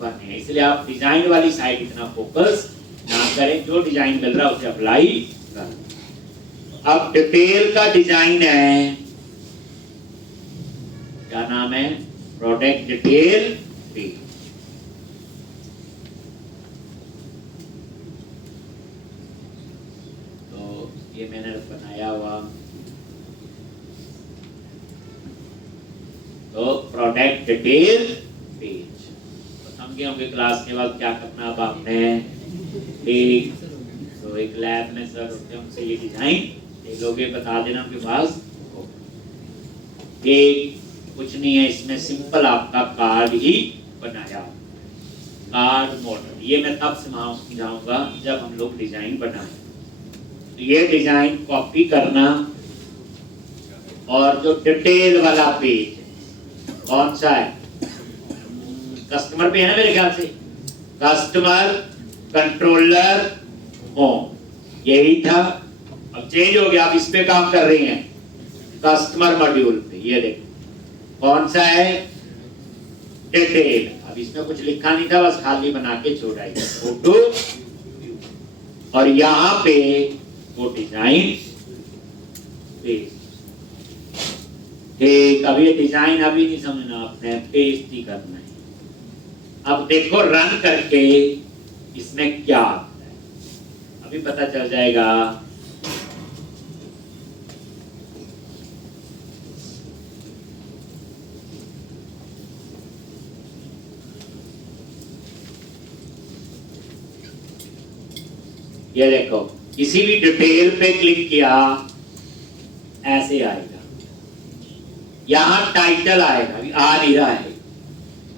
बने। इसलिए आप डिजाइन वाली साइड इतना फोकस ना करें, जो डिजाइन मिल रहा है उसे अप्लाई करें। अब डिटेल का डिजाइन है, क्या नाम है, प्रोडक्ट डिटेल पेज। तो ये मैंने बनाया हुआ, तो प्रोडक्ट डिटेल पेज। तो समझे होंगे क्लास के बाद क्या करना अब आपने, एक तो एक लैब में सर होते हैं, उनसे ये डिजाइन ले लोगे, बता देना उनके पास। एक कुछ नहीं है इसमें, सिंपल आपका कार्ड ही बनाया, कार्ड मॉडल। ये मैं तब समझाऊंगा जब हम लोग डिजाइन बनाएं। तो ये डिजाइन कॉपी करना, और जो डिटेल वाला पेज कौन सा है, कस्टमर पे है ना मेरे ख्याल से, कस्टमर कंट्रोलर होम, यही था। अब चेंज हो गया, आप इस पे काम कर रही हैं, कस्टमर मॉड्यूल पे। ये देखो कौन सा है, डिटेल। अब इसमें कुछ लिखा नहीं था, बस खाली बना के छोड़ा है, फोटो। और यहाँ पे वो डिजाइन पेस्ट। ठीक, अब ये डिजाइन अभी नहीं समझना आपने, पेस्ट ही करना है। अब देखो रन करके इसमें क्या आता है, अभी पता चल जाएगा। ये देखो, किसी भी डिटेल पे क्लिक किया ऐसे आएगा, यहां टाइटल आएगा, अभी आ नहीं रहा है,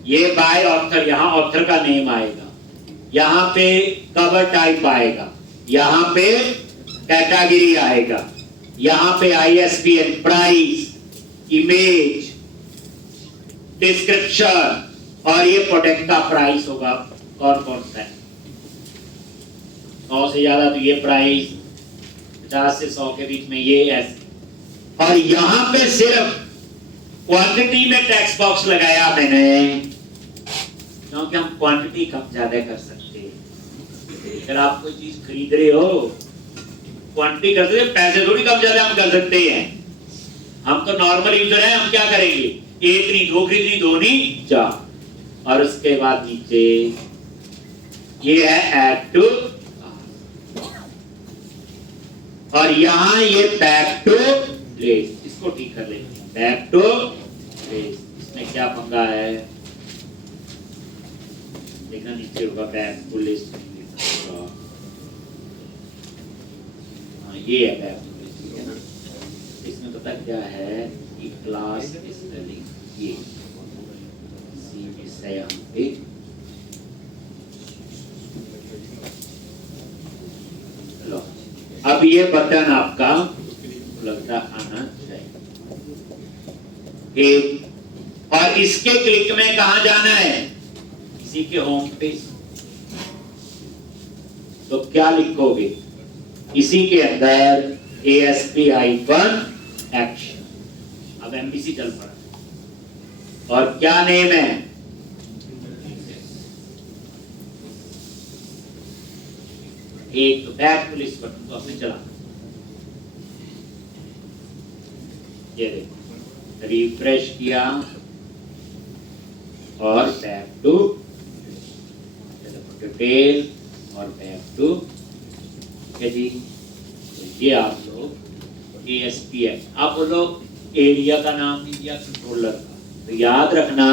ये बाय ऑथर, यहां ऑथर का नेम आएगा, यहां पे कवर टाइप आएगा, यहां पे कैटेगरी आएगा, यहां पे ISBN, प्राइस, इमेज, डिस्क्रिप्शन, और ये प्रोडक्ट का प्राइस होगा कौन कौन सा है। 100 से ज्यादा तो ये प्राइस, 50 से 100 के बीच में ये ऐसे। और यहां पे सिर्फ क्वांटिटी में टेक्स्ट बॉक्स लगाया मैंने, क्योंकि हम क्वांटिटी कम ज्यादा कर सकते हैं। अगर आप कोई चीज खरीद रहे हो, क्वांटिटी कर सकते, पैसे थोड़ी कम ज्यादा हम कर सकते हैं। हम तो नॉर्मल यूजर हैं, हम क्या करेंगे, 1 नहीं 2 खरीदनी, 2 नहीं 4। और उसके बाद नीचे ये है ऐड टू, और यहां ये बैक टू लिस्ट, इसको ठीक कर लेते हैं, बैक टू लिस्ट। इसमें क्या पंगा है, देखना नीचे होगा बैक टू लिस्ट, ये है बैक टू लिस्ट, ठीक है ना। इसमें पता क्या है कि क्लास स्पेलिंग ये सी मिस है यहाँ पे, लो अब ये बटन आपका लगता आना चाहिए। और इसके क्लिक में कहां जाना है, इसी के होम पेज। तो क्या लिखोगे, इसी के अंदर ASP-एक्शन। अब MVC चल पड़ा, और क्या नेम है, एक तो बैक टू लिस्ट बटन को अपने चला, ये देखो रिफ्रेश किया और बैक टू डिटेल और बैक टू, ठीक है जी। तो ये आप लोग ASP-एक्शन, आप बोलो एरिया का नाम नहीं दिया, कंट्रोलर का, तो याद रखना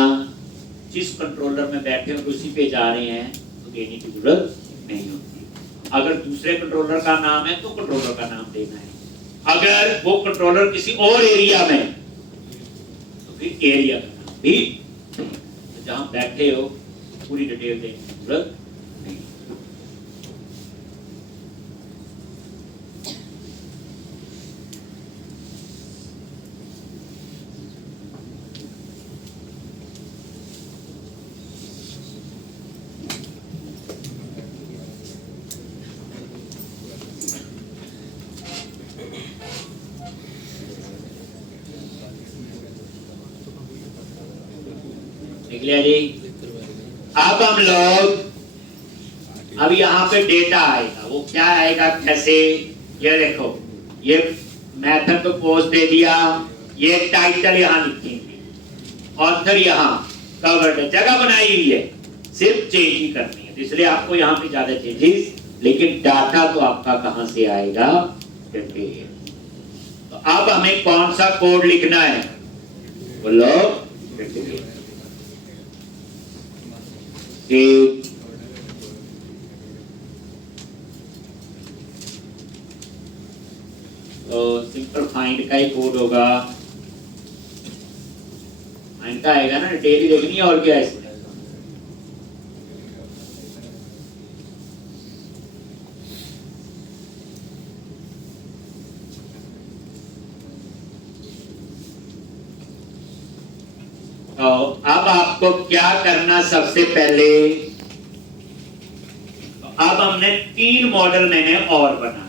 जिस कंट्रोलर में बैठे हो उसी पे जा रहे हैं, तो देने की जरूरत नहीं होती। अगर दूसरे कंट्रोलर का नाम है तो कंट्रोलर का नाम देना है, अगर वो कंट्रोलर किसी और एरिया में तो फिर एरिया का नाम भी। जहां बैठे हो पूरी डिटेल देने की जरूरत नहीं। देख लिया जी। अब हम लोग अब यहाँ पे डेटा आएगा, वो क्या आएगा कैसे, ये देखो, ये मेथड तो पोस्ट दे दिया, ये टाइटल यहाँ लिखेंगे, ऑथर यहाँ, कवर्ड जगह बनाई हुई है, सिर्फ चेंज ही करनी है, इसलिए आपको यहाँ पे ज्यादा चेंजेस, लेकिन डाटा तो आपका कहां से आएगा, डिटेल। तो अब हमें कौन सा कोड लिखना है, बोलो, डिटेल। तो सिंपल फाइंड का ही कोड होगा, फाइंड का आएगा ना, डिटेल ही देखनी है और क्या है इसमें। तो अब आपको क्या करना, सबसे पहले तो अब हमने 3 मॉडल मैंने और बनाए।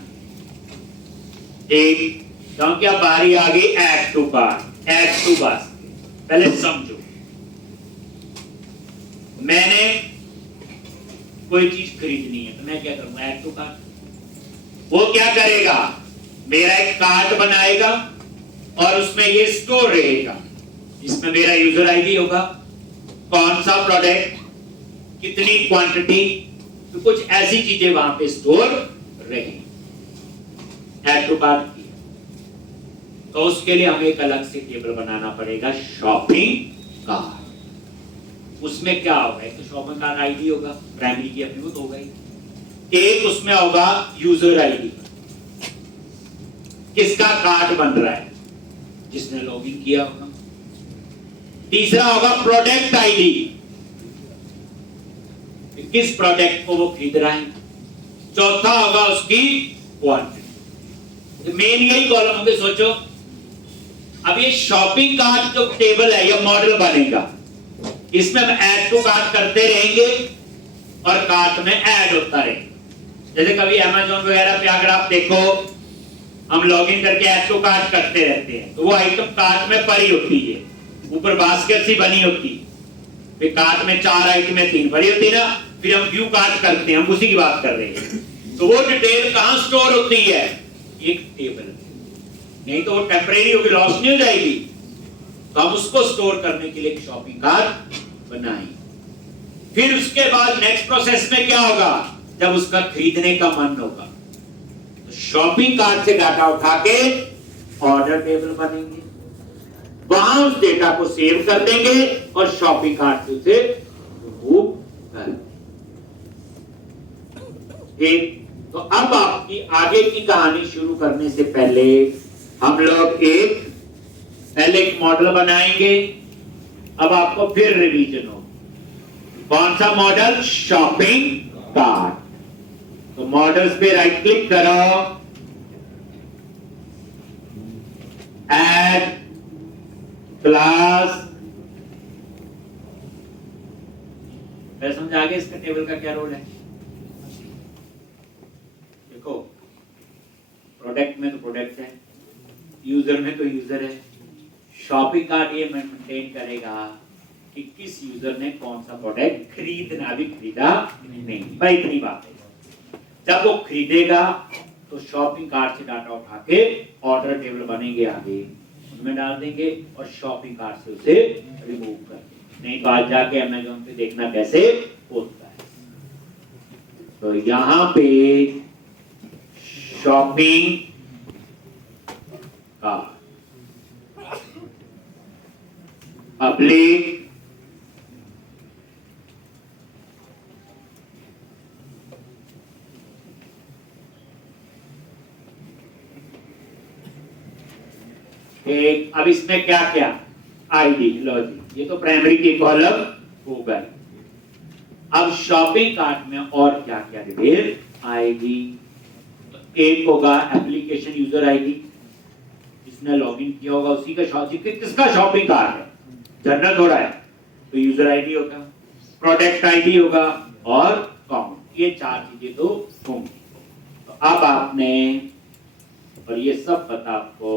एक, क्योंकि अब बारी आ गई add to cart, add to basket. पहले समझो, मैंने कोई चीज खरीदनी है तो मैं क्या करूंगा, ऐड टू कार्ट। वो क्या करेगा, मेरा एक कार्ट बनाएगा और उसमें ये स्टोर रहेगा, इसमें मेरा यूजर आईडी होगा, कौन सा प्रोडक्ट, कितनी क्वांटिटी, तो कुछ ऐसी चीजें वहां पे स्टोर रहेंगी। ऐड टू कार्ट की, तो उसके लिए हमें एक अलग से टेबल बनाना पड़ेगा, शॉपिंग कार्ट। उसमें क्या होगा, एक तो शॉपिंग कार्ट आईडी होगा, प्राइमरी की अपनी वो तो होगा ही, एक उसमें होगा यूजर आईडी, किसका कार्ट बन रहा है, जिसने लॉगिन किया होगा। तीसरा होगा प्रोडक्ट आईडी, किस प्रोडक्ट को वो खरीद रहा है। चौथा होगा उसकी क्वांटिटी। मेन यही कॉलम होंगे, सोचो। अब ये शॉपिंग कार्ट जो टेबल है, ये मॉडल बनेगा, इसमें हम ऐड टू कार्ट करते रहेंगे और कार्ट में ऐड होता रहेगा। जैसे कभी अमेज़न वगैरह पे अगर आप देखो, हम लॉगिन करके ऐड टू कार्ट करते रहते हैं, तो वो आइटम कार्ट में पड़ी होती है, ऊपर बास्केट सी बनी होती, फिर कार्ट में 4 आइटम में 3 पड़ी होती ना, फिर हम व्यू कार्ट करते हैं, हम उसी की बात कर रहे हैं। तो वो डिटेल कहां स्टोर होती है, एक टेबल में, नहीं तो वो टेम्परेरी होगी, लॉस नहीं हो जाएगी। तो हम उसको स्टोर करने के लिए एक शॉपिंग कार्ट बनाएं। फिर उसके बाद नेक्स्ट प्रोसेस में क्या होगा, जब उसका खरीदने का मन होगा तो शॉपिंग कार्ट से डाटा उठा के ऑर्डर टेबल बनेंगे, वहां उस डेटा को सेव कर देंगे और शॉपिंग कार्ट से उसे रिमूव कर देंगे। तो अब आपकी आगे की कहानी शुरू करने से पहले हम लोग पहले एक मॉडल बनाएंगे। अब आपको फिर रिवीजन हो, कौन सा मॉडल, शॉपिंग कार्ट। तो मॉडल्स पे राइट क्लिक करो, ऐड क्लास। मैं समझा आगे इसका टेबल का क्या रोल है। देखो, प्रोडक्ट में तो प्रोडक्ट है, यूजर में तो यूजर है, शॉपिंग कार्ट ये मेंटेन करेगा कि किस यूजर ने कौन सा प्रोडक्ट खरीदना, भी खरीदा नहीं, भाई इतनी बात है। जब वो खरीदेगा तो शॉपिंग कार्ट से डाटा उठा के ऑर्डर टेबल बनेंगे, आगे उनमें डाल देंगे और शॉपिंग कार्ट से उसे रिमूव कर देंगे। नहीं तो आज जाके अमेज़न पे देखना कैसे होता है। तो यहां पे शॉपिंग कार्ट, पब्लिक एक, अब इसमें क्या क्या, आईडी, लो जी, ये तो प्राइमरी की कॉलम हो गए। अब शॉपिंग कार्ट में और क्या क्या डिटेल आएगी? तो एक होगा एप्लीकेशन यूजर आईडी, जिसने लॉगिन किया होगा उसी का किसका शॉपिंग कार्ट है, जनरल थोड़ा है, तो यूजर आईडी होगा, प्रोडक्ट आईडी होगा और काउंट, ये चार चीजें तो होंगी। तो अब आपने, और ये सब पता आपको,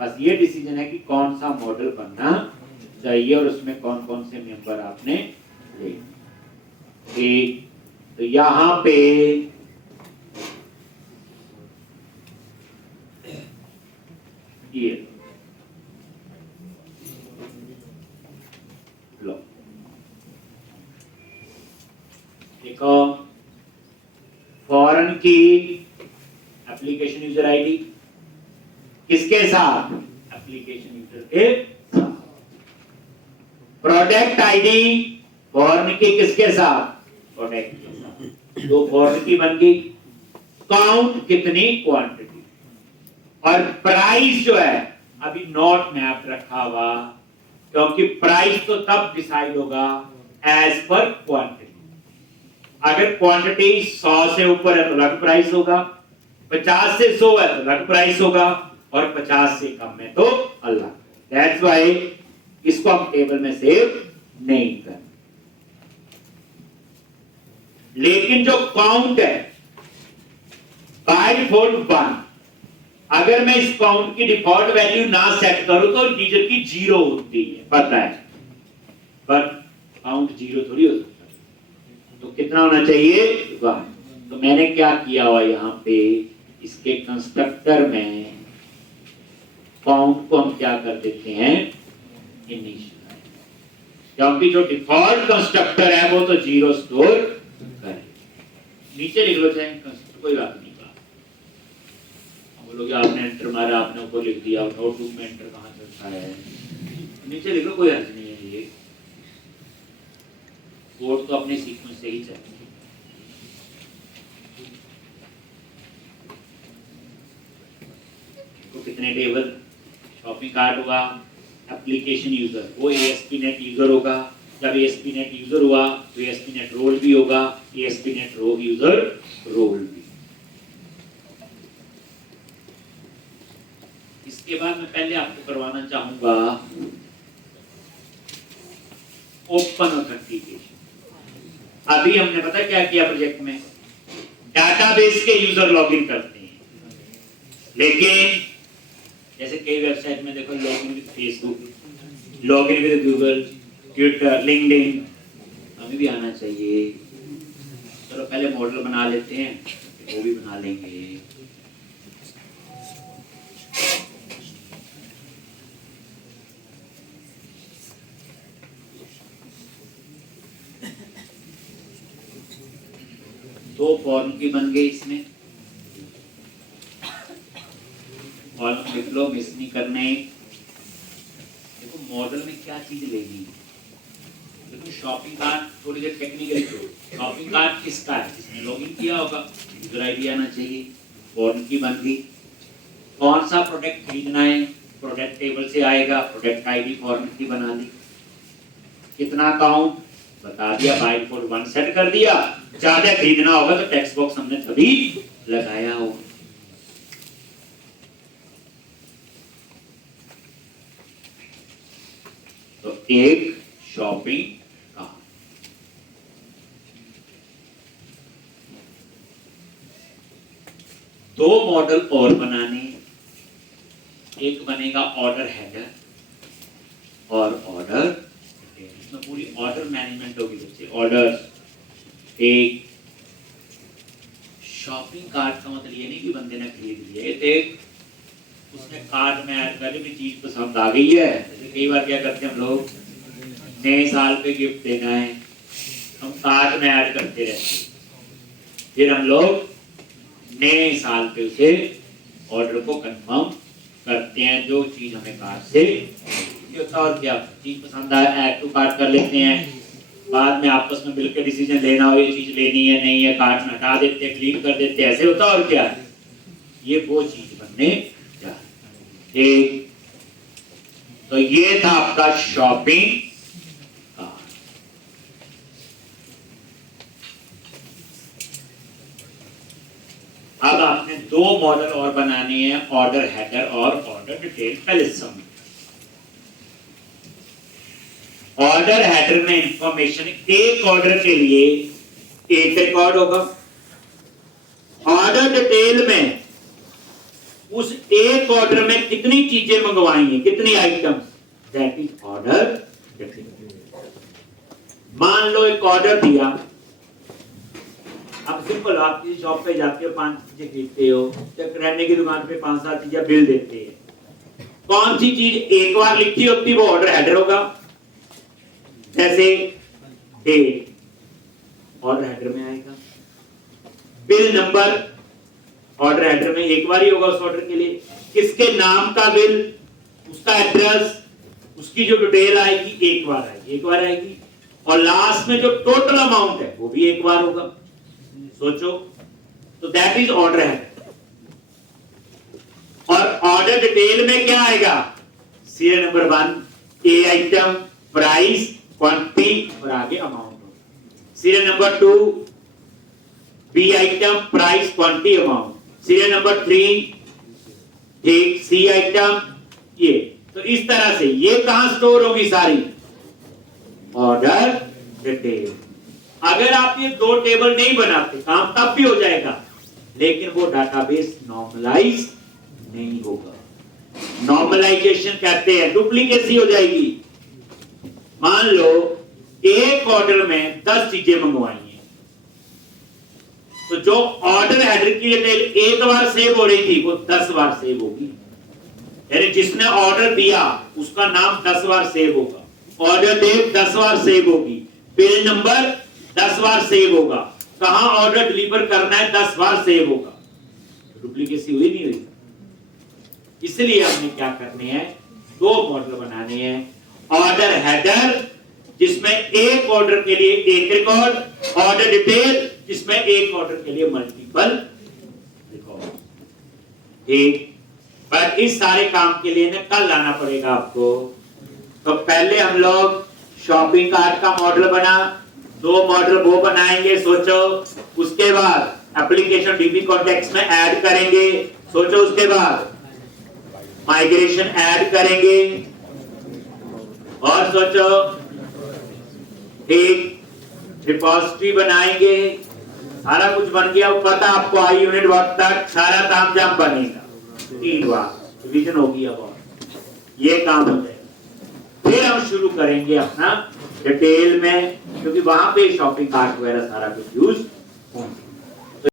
बस ये डिसीजन है कि कौन सा मॉडल बनना चाहिए और उसमें कौन कौन से मेंबर आपने ले। ठीक, तो यहां पे ये लो, देखो फॉरेन की एप्लीकेशन यूजर आईडी किसके साथ, एप्लीकेशन यूजर के साथ। प्रोडक्ट आईडी फॉरेन की किसके साथ, प्रोडक्ट के साथ। दो फॉरेन की बन गई। काउंट कितनी, क्वांटिटी। और प्राइस जो है अभी नॉट मैप रखा हुआ, क्योंकि प्राइस तो तब डिसाइड होगा एज पर क्वांटिटी। अगर क्वांटिटी 100 से ऊपर है तो अलग प्राइस होगा, 50 से 100 है तो अलग प्राइस होगा, और 50 से कम है तो अलग। दैट्स व्हाई इसको हम टेबल में सेव नहीं कर। लेकिन जो काउंट है बाय डिफॉल्ट 1, अगर मैं इस काउंट की डिफॉल्ट वैल्यू ना सेट करूं तो इंटीजर की 0 होती है, पता है, पर काउंट 0 थोड़ी हो सकता है। तो कितना होना चाहिए, 1। तो मैंने क्या किया हुआ यहां पे, इसके कंस्ट्रक्टर में काउंट को हम क्या कर देते हैं, इनिशियल, क्योंकि जो डिफॉल्ट कंस्ट्रक्टर है वो तो 0 स्टोर करे। नीचे लिख लो चाहे कंस्ट्रक्टर, कोई बात नहीं। बोलोगे आपने एंटर मारा, आपने ऊपर लिख दिया, नोटबुक में एंटर कहां चलता है, नीचे लिख लो, कोई हर्ज नहीं है। ये कोड तो अपने सीक्वेंस से ही चलेगा। तो कितने टेबल, शॉपिंग कार्ट होगा, एप्लीकेशन यूजर वो ASP.NET यूजर होगा, जब ASP.NET यूजर हुआ तो ASP.NET रोल भी होगा, ASP.NET रो यूजर रोल भी। इसके बाद मैं पहले आपको करवाना चाहूंगा ओपन ऑथेंटिकेशन। अभी हमने पता क्या किया प्रोजेक्ट में, डाटाबेस के यूजर लॉगिन करते हैं, लेकिन जैसे कई वेबसाइट में देखो login with Facebook, login with Google, Twitter, LinkedIn, हमें भी आना चाहिए। चलो पहले मॉडल बना लेते हैं, वो भी बना लेंगे। दो फॉर्म की बन गई इसमें, फॉर्म लिख लो, मिस नहीं करने। देखो मॉडल में क्या चीज लेनी है, देखो शॉपिंग कार्ट थोड़ी देर टेक्निकली छोड़ो, शॉपिंग कार्ट किसका है, जिसने लॉगिन किया होगा, यूजर आईडी आना चाहिए। फॉर्म की बन गई, कौन सा प्रोडक्ट खरीदना है, प्रोडक्ट टेबल से आएगा, प्रोडक्ट आईडी फॉर्म की बना दी। कितना काउंट बता दिया, बाय डिफॉल्ट 1 सेट कर दिया। ज्यादा खरीदना होगा तो टेक्स्ट बॉक्स हमने तभी लगाया होगा। तो एक शॉपिंग कार्ट, दो मॉडल और बनाने, एक बनेगा ऑर्डर हेडर और ऑर्डर, इसमें पूरी ऑर्डर मैनेजमेंट होगी बच्चे। ऑर्डर एक शॉपिंग कार्ट का मतलब ये नहीं कि बंदे ने खरीद लिया, ये एक उसने कार्ट में ऐड कर ली, चीज पसंद आ गई है। जैसे कई बार क्या करते हैं हम लोग, नए साल पे गिफ्ट देना है, हम कार्ट में ऐड करते रहते हैं, फिर हम लोग नए साल पे उसे ऑर्डर को कंफर्म करते हैं, जो चीज हमें कार्ट से होता। और क्या चीज पसंद आया ऐड टू कार्ट कर लेते हैं, बाद में आपस में मिलकर डिसीजन लेना हो ये चीज लेनी है नहीं है, कार्ट में हटा देते हैं, डिलीट कर देते हैं, ऐसे होता। और क्या, ये वो चीज बनने जा रही है। तो ये था आपका शॉपिंग कार्ट। अब आपने दो मॉडल और बनाने हैं, ऑर्डर हेडर और ऑर्डर डिटेल। पहले समझ, ऑर्डर हेडर में इंफॉर्मेशन, एक ऑर्डर के लिए एक रिकॉर्ड होगा। ऑर्डर डिटेल में उस एक ऑर्डर में कितनी चीजें मंगवाएंगे, कितनी items, that is order detail. मान लो एक ऑर्डर दिया, अब सिंपल, आप किसी शॉप पे जाते हो, 5 चीजें खरीदते हो, या किराने की दुकान पे 5-7 चीजें बिल देते हैं, कौन सी चीज एक बार लिखी होती है वो ऑर्डर हेडर होगा। जैसे डेट ऑर्डर हेडर में आएगा, बिल नंबर ऑर्डर हेडर में एक बार ही होगा उस ऑर्डर के लिए, किसके नाम का बिल, उसका एड्रेस, उसकी जो डिटेल आएगी एक बार आएगी, और लास्ट में जो टोटल अमाउंट है वो भी एक बार होगा। सोचो, तो दैट इज ऑर्डर हेडर। और ऑर्डर डिटेल में क्या आएगा, serial number 1 A item, price, quantity और आगे अमाउंट होगा। Serial number 2 B item, price, quantity, amount. Serial number 3 एक सी आइटम, ये। तो इस तरह से ये कहां स्टोर होगी सारी, ऑर्डर डिटेल। अगर आप ये दो टेबल नहीं बनाते, काम तब भी हो जाएगा, लेकिन वो डाटाबेस नॉर्मलाइज नहीं होगा। नॉर्मलाइजेशन कहते हैं डुप्लीकेसी हो जाएगी। मान लो एक ऑर्डर में 10 चीजें मंगवाई हैं, तो जो ऑर्डर हेडर की डिटेल एक बार सेव हो रही थी वो 10 बार सेव होगी। यानी जिसने ऑर्डर दिया उसका नाम 10 बार सेव होगा, ऑर्डर डेट 10 बार सेव होगी, बिल नंबर 10 बार सेव होगा, कहां ऑर्डर डिलीवर करना है 10 बार सेव होगा। डुप्लीकेसी हुई नहीं हुई। इसलिए हमने क्या करने हैं, दो मॉडल बनाने हैं, ऑर्डर हेडर जिसमें एक ऑर्डर के लिए एक रिकॉर्ड, ऑर्डर डिटेल जिसमें एक ऑर्डर के लिए मल्टीपल रिकॉर्ड। ठीक, पर इस सारे काम के लिए ना कल लाना पड़ेगा आपको। तो पहले हम लोग शॉपिंग कार्ट का मॉडल बना, दो मॉडल वो बनाएंगे, सोचो। उसके बाद एप्लीकेशन डीबी कॉन्टेक्स्ट में ऐड करेंगे, सोचो। उसके बाद माइग्रेशन ऐड करेंगे, और सोचो। एक रिपोजिटरी बनाएंगे, सारा कुछ बन गया। पता आपको आई यूनिट वक्त तक सारा ताम जाम बनेगा, 3 बार रिवीजन होगी। अब और ये काम हो जाएगा। फिर हम शुरू करेंगे अपना डिटेल में, क्योंकि वहां पे शॉपिंग कार्ट वगैरह सारा कुछ यूज होंगे।